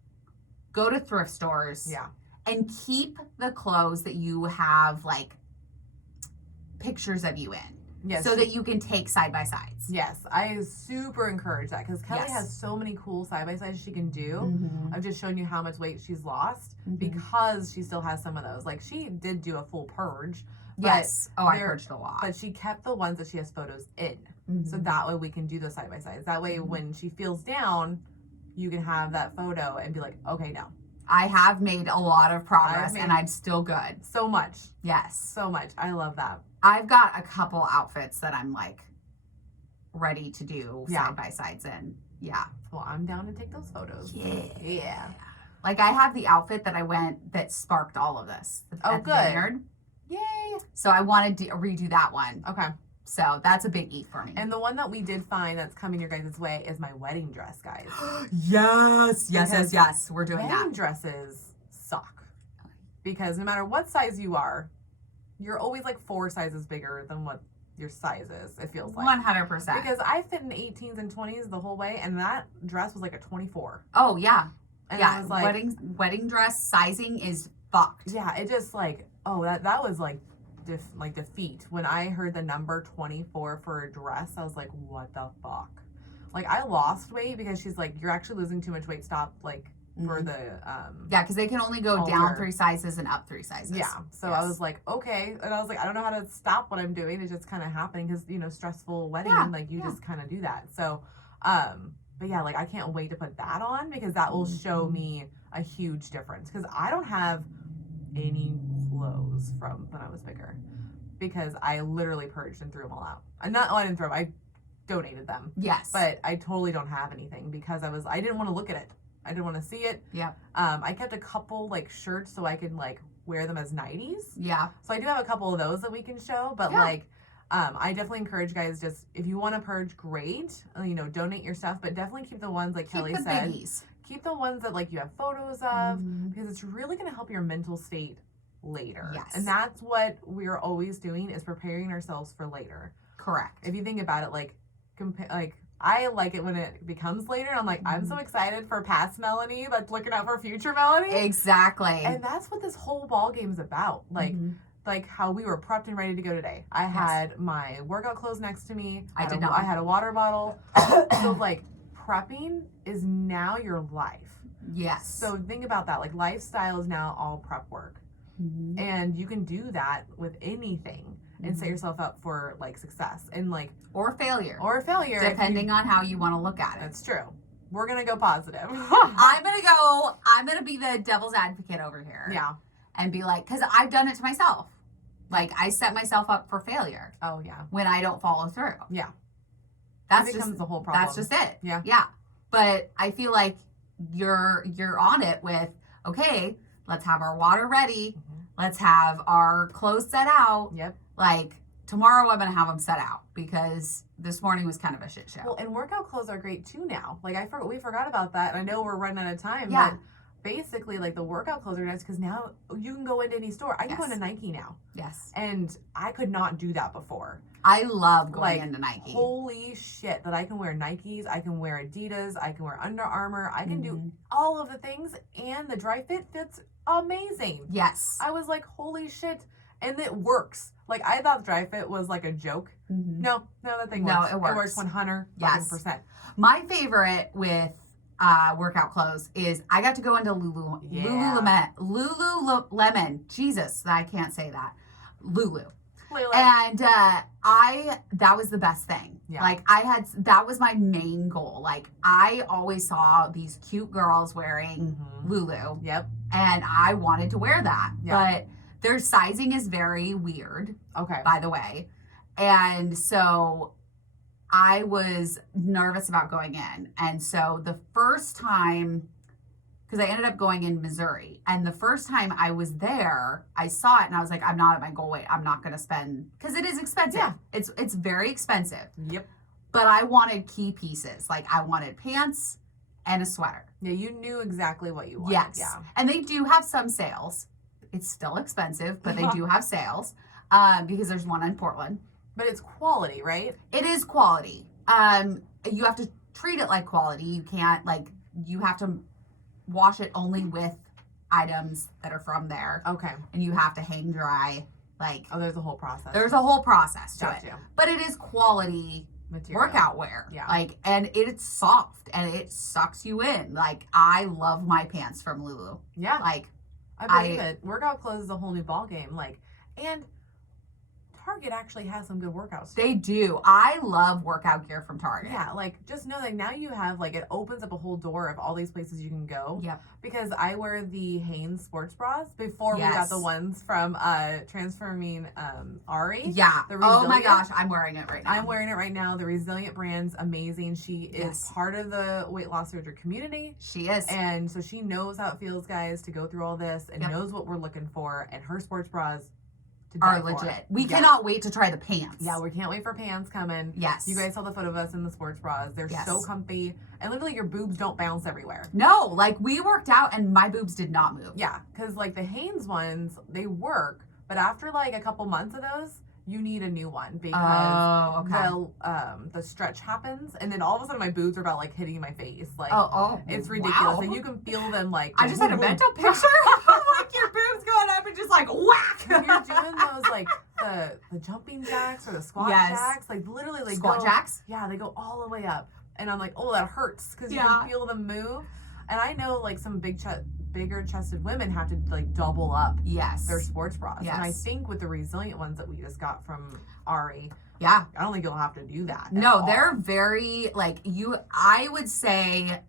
Go to thrift stores. Yeah. And keep the clothes that you have, like, pictures of you in. Yes. So that you can take side-by-sides. Yes. I super encourage that because Kelly Yes. has so many cool side-by-sides she can do. Mm-hmm. I've just shown you how much weight she's lost because she still has some of those. Like, she did do a full purge. Yes. Oh, I purged a lot. But she kept the ones that she has photos in. So that way we can do those side-by-sides. That way when she feels down, you can have that photo and be like, okay, no. I have made a lot of progress and I'm still good. So much. Yes. So much. I love that. I've got a couple outfits that I'm like ready to do side-by-sides in. Yeah. Well, I'm down to take those photos. Yeah. Like, I have the outfit that I went that sparked all of this. Oh, at good. The vineyard. Yay. So I wanted to redo that one. Okay. So that's a big eat for me. And the one that we did find that's coming your guys' way is my wedding dress, guys. Yes. We're doing wedding that. Dresses suck. Because no matter what size you are, you're always like 4 sizes bigger than what your size is, it feels like. 100%. Because I fit in 18s and 20s the whole way, and that dress was like a 24. Oh, yeah. And yeah, I was like, wedding dress sizing is fucked. Yeah, it just like, that was like defeat. When I heard the number 24 for a dress, I was like, what the fuck? Like, I lost weight because she's like, you're actually losing too much weight. Stop, like, for the yeah, because they can only go halter. down 3 sizes and up 3 sizes. Yeah, so I was like, okay, and I was like, I don't know how to stop what I'm doing. It's just kind of happening because, you know, stressful wedding, like you just kind of do that. So but yeah, like, I can't wait to put that on because that will show me a huge difference because I don't have any clothes from when I was bigger because I literally purged and threw them all out. I didn't throw them, I donated them. Yes. But I totally don't have anything because I didn't want to look at it. I didn't want to see it. Yeah. I kept a couple like shirts so I could like wear them as nighties. Yeah. So I do have a couple of those that we can show, but like I definitely encourage guys, just if you want to purge, great, you know, donate your stuff, but definitely keep the ones like Kelly said. Biggies. Keep the ones that like you have photos of because it's really going to help your mental state later. Yes. And that's what we're always doing is preparing ourselves for later. Correct. If you think about it, like I like it when it becomes later. I'm like, I'm so excited for past Melanie that's looking out for future Melanie. Exactly. And that's what this whole ball game is about. Like how we were prepped and ready to go today. I had my workout clothes next to me. I had a water bottle. So like prepping is now your life. Yes. So think about that. Like lifestyle is now all prep work. And you can do that with anything and set yourself up for like success and like or failure depending on how you want to look at it. That's true. We're gonna go positive. I'm gonna be the devil's advocate over here. Yeah. And be like, because I've done it to myself. Like, I set myself up for failure. Oh yeah. When I don't follow through. Yeah. That becomes the whole problem. That's just it. Yeah. Yeah. But I feel like you're on it with, okay, let's have our water ready. Let's have our clothes set out. Yep. Like, tomorrow I'm going to have them set out because this morning was kind of a shit show. Well, and workout clothes are great too now. Like, we forgot about that. I know we're running out of time. Yeah. But basically, like, the workout clothes are nice because now you can go into any store. I can go into Nike now. Yes. And I could not do that before. I love going into Nike. Holy shit, that I can wear Nikes, I can wear Adidas, I can wear Under Armour, I can do all of the things, and the dry fit fits amazing. Yes. I was like, holy shit. And it works. Like, I thought dry fit was like a joke. No, that thing works. No, it works. It works 100%. Yes. My favorite with workout clothes is I got to go into Lululemon. Jesus, I can't say that. Lulu. And that was the best thing. Yeah. Like, that was my main goal. Like, I always saw these cute girls wearing Lulu. Yep. And I wanted to wear that. Yeah. But their sizing is very weird. Okay. By the way. And so I was nervous about going in. And so the first time, because I ended up going in Missouri, and the first time I was there, I saw it and I was like, I'm not at my goal weight. I'm not going to spend, because it is expensive. Yeah. It's very expensive. Yep. But I wanted key pieces. Like, I wanted pants and a sweater. Yeah, you knew exactly what you wanted. Yes. Yeah. And they do have some sales. It's still expensive, but they do have sales because there's one in Portland. But it's quality, right? It is quality. You have to treat it like quality. You can't, like, you have to wash it only with items that are from there. Okay. And you have to hang dry. Like, oh, there's a whole process. There's a whole process to Gotcha. it. But it is quality material. Workout wear. Yeah. Like, and it's soft and it sucks you in. Like, I love my pants from Lulu. Yeah. Like, I believe it. Workout clothes is a whole new ball game. Like, and Target actually has some good workouts too. They do. I love workout gear from Target. Yeah, like just know that now you have like it opens up a whole door of all these places you can go. Yep. Because I wear the Hanes sports bras before we got the ones from Transforming Ari. Yeah. Oh my gosh, I'm wearing it right now. I'm wearing it right now. The Resilient brand's amazing. She is part of the weight loss surgery community. She is. And so she knows how it feels, guys, to go through all this and knows what we're looking for. And her sports bras are legit. We cannot wait to try the pants. Yeah, we can't wait for pants coming. Yes. You guys saw the photo of us in the sports bras. They're so comfy. And literally your boobs don't bounce everywhere. No, like we worked out and my boobs did not move. Yeah, because like the Hanes ones, they work. But after like a couple months of those, you need a new one because the stretch happens. And then all of a sudden my boobs are about like hitting my face. Like, it's ridiculous. And you can feel them like. I just had a mental picture of like your boobs going up and just like whack. When you're doing those like the jumping jacks or the squat jacks, like literally like squat jacks. Yeah, they go all the way up, and I'm like, oh, that hurts because you can feel them move. And I know like some bigger chested women have to like double up their sports bras. And I think with the Resilient ones that we just got from Ari, I don't think you'll have to do that. No, they're very like I would say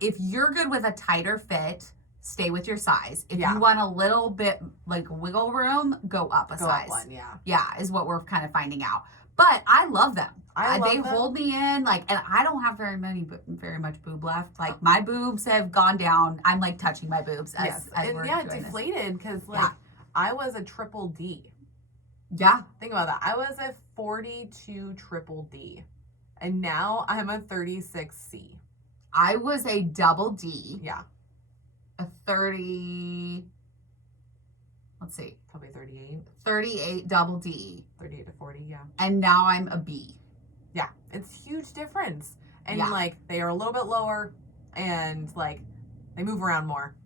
if you're good with a tighter fit, stay with your size. If you want a little bit like wiggle room, go up a size. Up one, yeah, is what we're kind of finding out. But I love them. They hold me in, like, and I don't have very much boob left. Like my boobs have gone down. I'm like touching my boobs as we're doing deflated because like I was a triple D. Yeah, think about that. I was a 42 triple D, and now I'm a 36C. I was a double D. Yeah. A 30. Let's see. Probably 38. 38 double D. 38 to 40, yeah. And now I'm a B. Yeah, it's a huge difference. And like they are a little bit lower and like they move around more.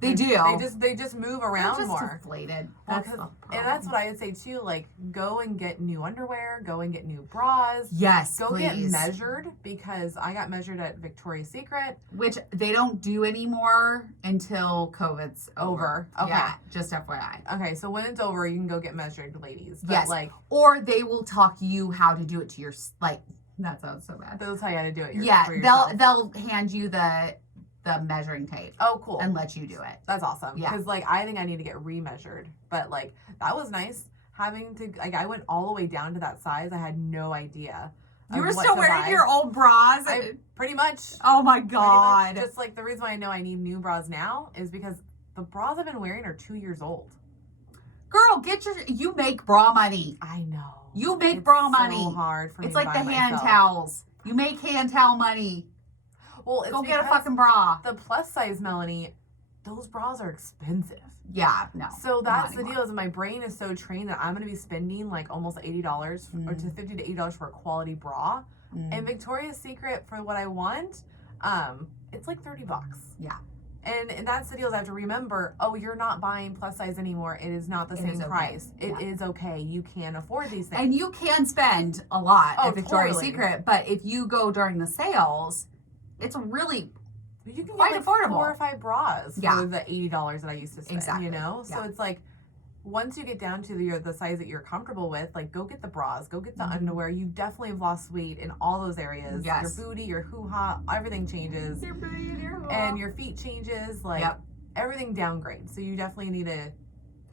They do. They just move around They're just more. Deflated. That's the problem. And that's what I would say too. Like, go and get new underwear. Go and get new bras. Yes, go get measured because I got measured at Victoria's Secret, which they don't do anymore until COVID's over. Okay, yeah, just FYI. Okay, so when it's over, you can go get measured, ladies. But yes, or they will talk you how to do it to your like. That sounds so bad. They'll tell you how to do it. They'll hand you the measuring tape. Oh, cool. And let you do it. That's awesome. Yeah. Because, like, I think I need to get remeasured. But, like, that was nice having to, like, I went all the way down to that size. I had no idea. You were still wearing your old bras? Pretty much. Oh, my God. Just, like, the reason why I know I need new bras now is because the bras I've been wearing are 2 years old. Girl, you make bra money. I know. You make bra money. It's so hard for me to buy myself. It's like the hand towels. You make hand towel money. Well, it's go get a fucking bra. The plus size, Melanie, those bras are expensive. Yeah, no. So that's the deal. Is my brain is so trained that I'm going to be spending like almost $80 or to $50 to $80 for a quality bra. And Victoria's Secret for what I want, it's like $30. Yeah. And that's the deal. Is I have to remember, you're not buying plus size anymore. It is not the same price. It is okay. You can afford these things. And you can spend a lot at Victoria's Secret, but if you go during the sales, it's really you can quite get like affordable. 4 or 5 bras for the $80 that I used to spend. You know, so it's like once you get down to the size that you're comfortable with, like go get the bras, go get the underwear. You definitely have lost weight in all those areas. Yes. Your booty, your hoo-ha, everything changes. Your booty and your hoo-ha. And your feet changes. Like everything downgrades. So you definitely need to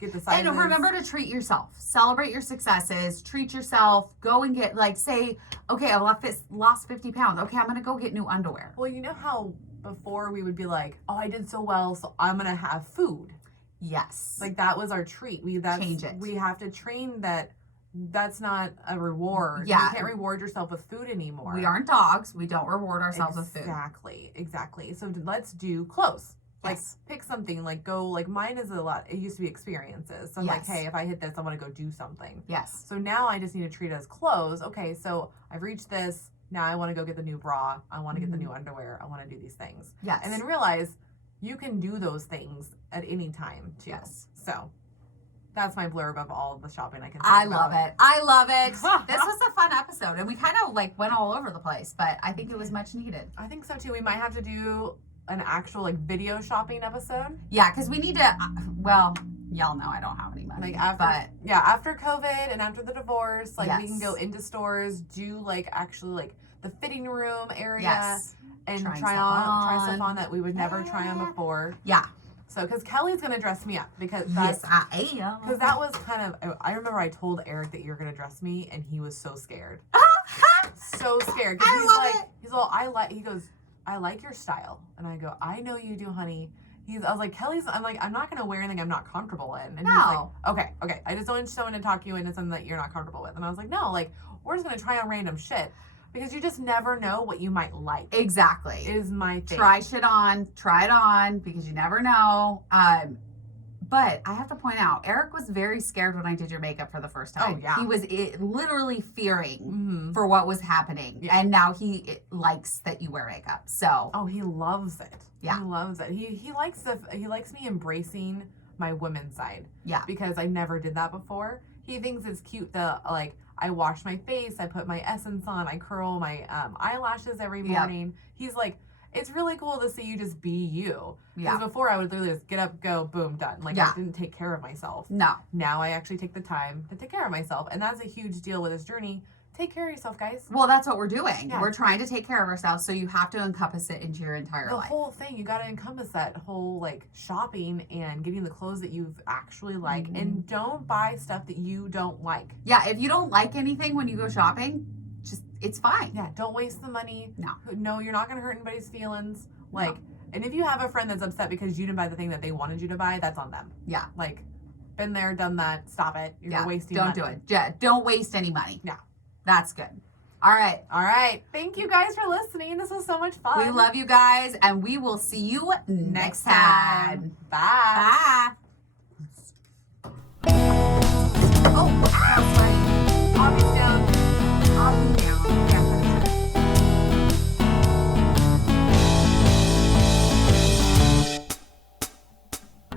get the sizes. And remember to treat yourself. Celebrate your successes. Treat yourself. Go and get, like, say, okay, I lost 50 pounds. Okay, I'm going to go get new underwear. Well, you know how before we would be like, I did so well, so I'm going to have food. Yes. Like, that was our treat. Change it. We have to train that's not a reward. Yeah. You can't reward yourself with food anymore. We aren't dogs. We don't reward ourselves with food. Exactly. So let's do clothes. Like, pick something, like, go, like, mine is a lot. It used to be experiences. So, like, hey, if I hit this, I want to go do something. Yes. So now I just need to treat it as clothes. Okay, so I've reached this. Now I want to go get the new bra. I want to get the new underwear. I want to do these things. Yes. And then realize you can do those things at any time too. Yes. So that's my blurb of all the shopping I can think I about. love it. I love it. This was a fun episode, and we kind of like went all over the place, but I think it was much needed. I think so too. We might have to do an actual like video shopping episode. Yeah, because we need to. Well, y'all know I don't have any money. Like after COVID and after the divorce, like we can go into stores, do like actually like the fitting room area, and try stuff on that we would never try on before. Yeah. So, because Kellie's gonna dress me up because that's, yes, I am. Because that was kind of. I remember I told Eric that you're gonna dress me, and he was so scared. So scared. I he's love like, it. he's all he goes, I like your style, and I go, I know you do, honey. I was like, Kellie's. I'm like, I'm not gonna wear anything I'm not comfortable in. And he's like, okay. I just don't want someone to talk you into something that you're not comfortable with. And I was like, no, like we're just gonna try on random shit. Because you just never know what you might like. Exactly. Is my thing. Try it on, because you never know. But I have to point out, Eric was very scared when I did your makeup for the first time. Oh, yeah. He was literally fearing for what was happening. Yeah. And now he likes that you wear makeup. So. Oh, he loves it. Yeah. He loves it. He likes me embracing my women's side. Yeah. Because I never did that before. He thinks it's cute like I wash my face, I put my essence on, I curl my eyelashes every morning. He's like, it's really cool to see you just be you. Because before I would literally just get up, go, boom, done. Like I didn't take care of myself. No. Now I actually take the time to take care of myself. And that's a huge deal with this journey. Take care of yourself, guys. Well, that's what we're doing. Yeah. We're trying to take care of ourselves, so you have to encompass it into your entire life. The whole thing, you got to encompass that whole like shopping and getting the clothes that you actually like, and don't buy stuff that you don't like. Yeah, if you don't like anything when you go shopping, it's fine. Yeah, don't waste the money. No, you're not going to hurt anybody's feelings. Like, and if you have a friend that's upset because you didn't buy the thing that they wanted you to buy, that's on them. Yeah. Like, been there, done that. Stop it. You're wasting money. Don't do it. Yeah, don't waste any money. Yeah. That's good. All right. Thank you guys for listening. This was so much fun. We love you guys, and we will see you next time. Bye. Bye. Oh, sorry. Obviously,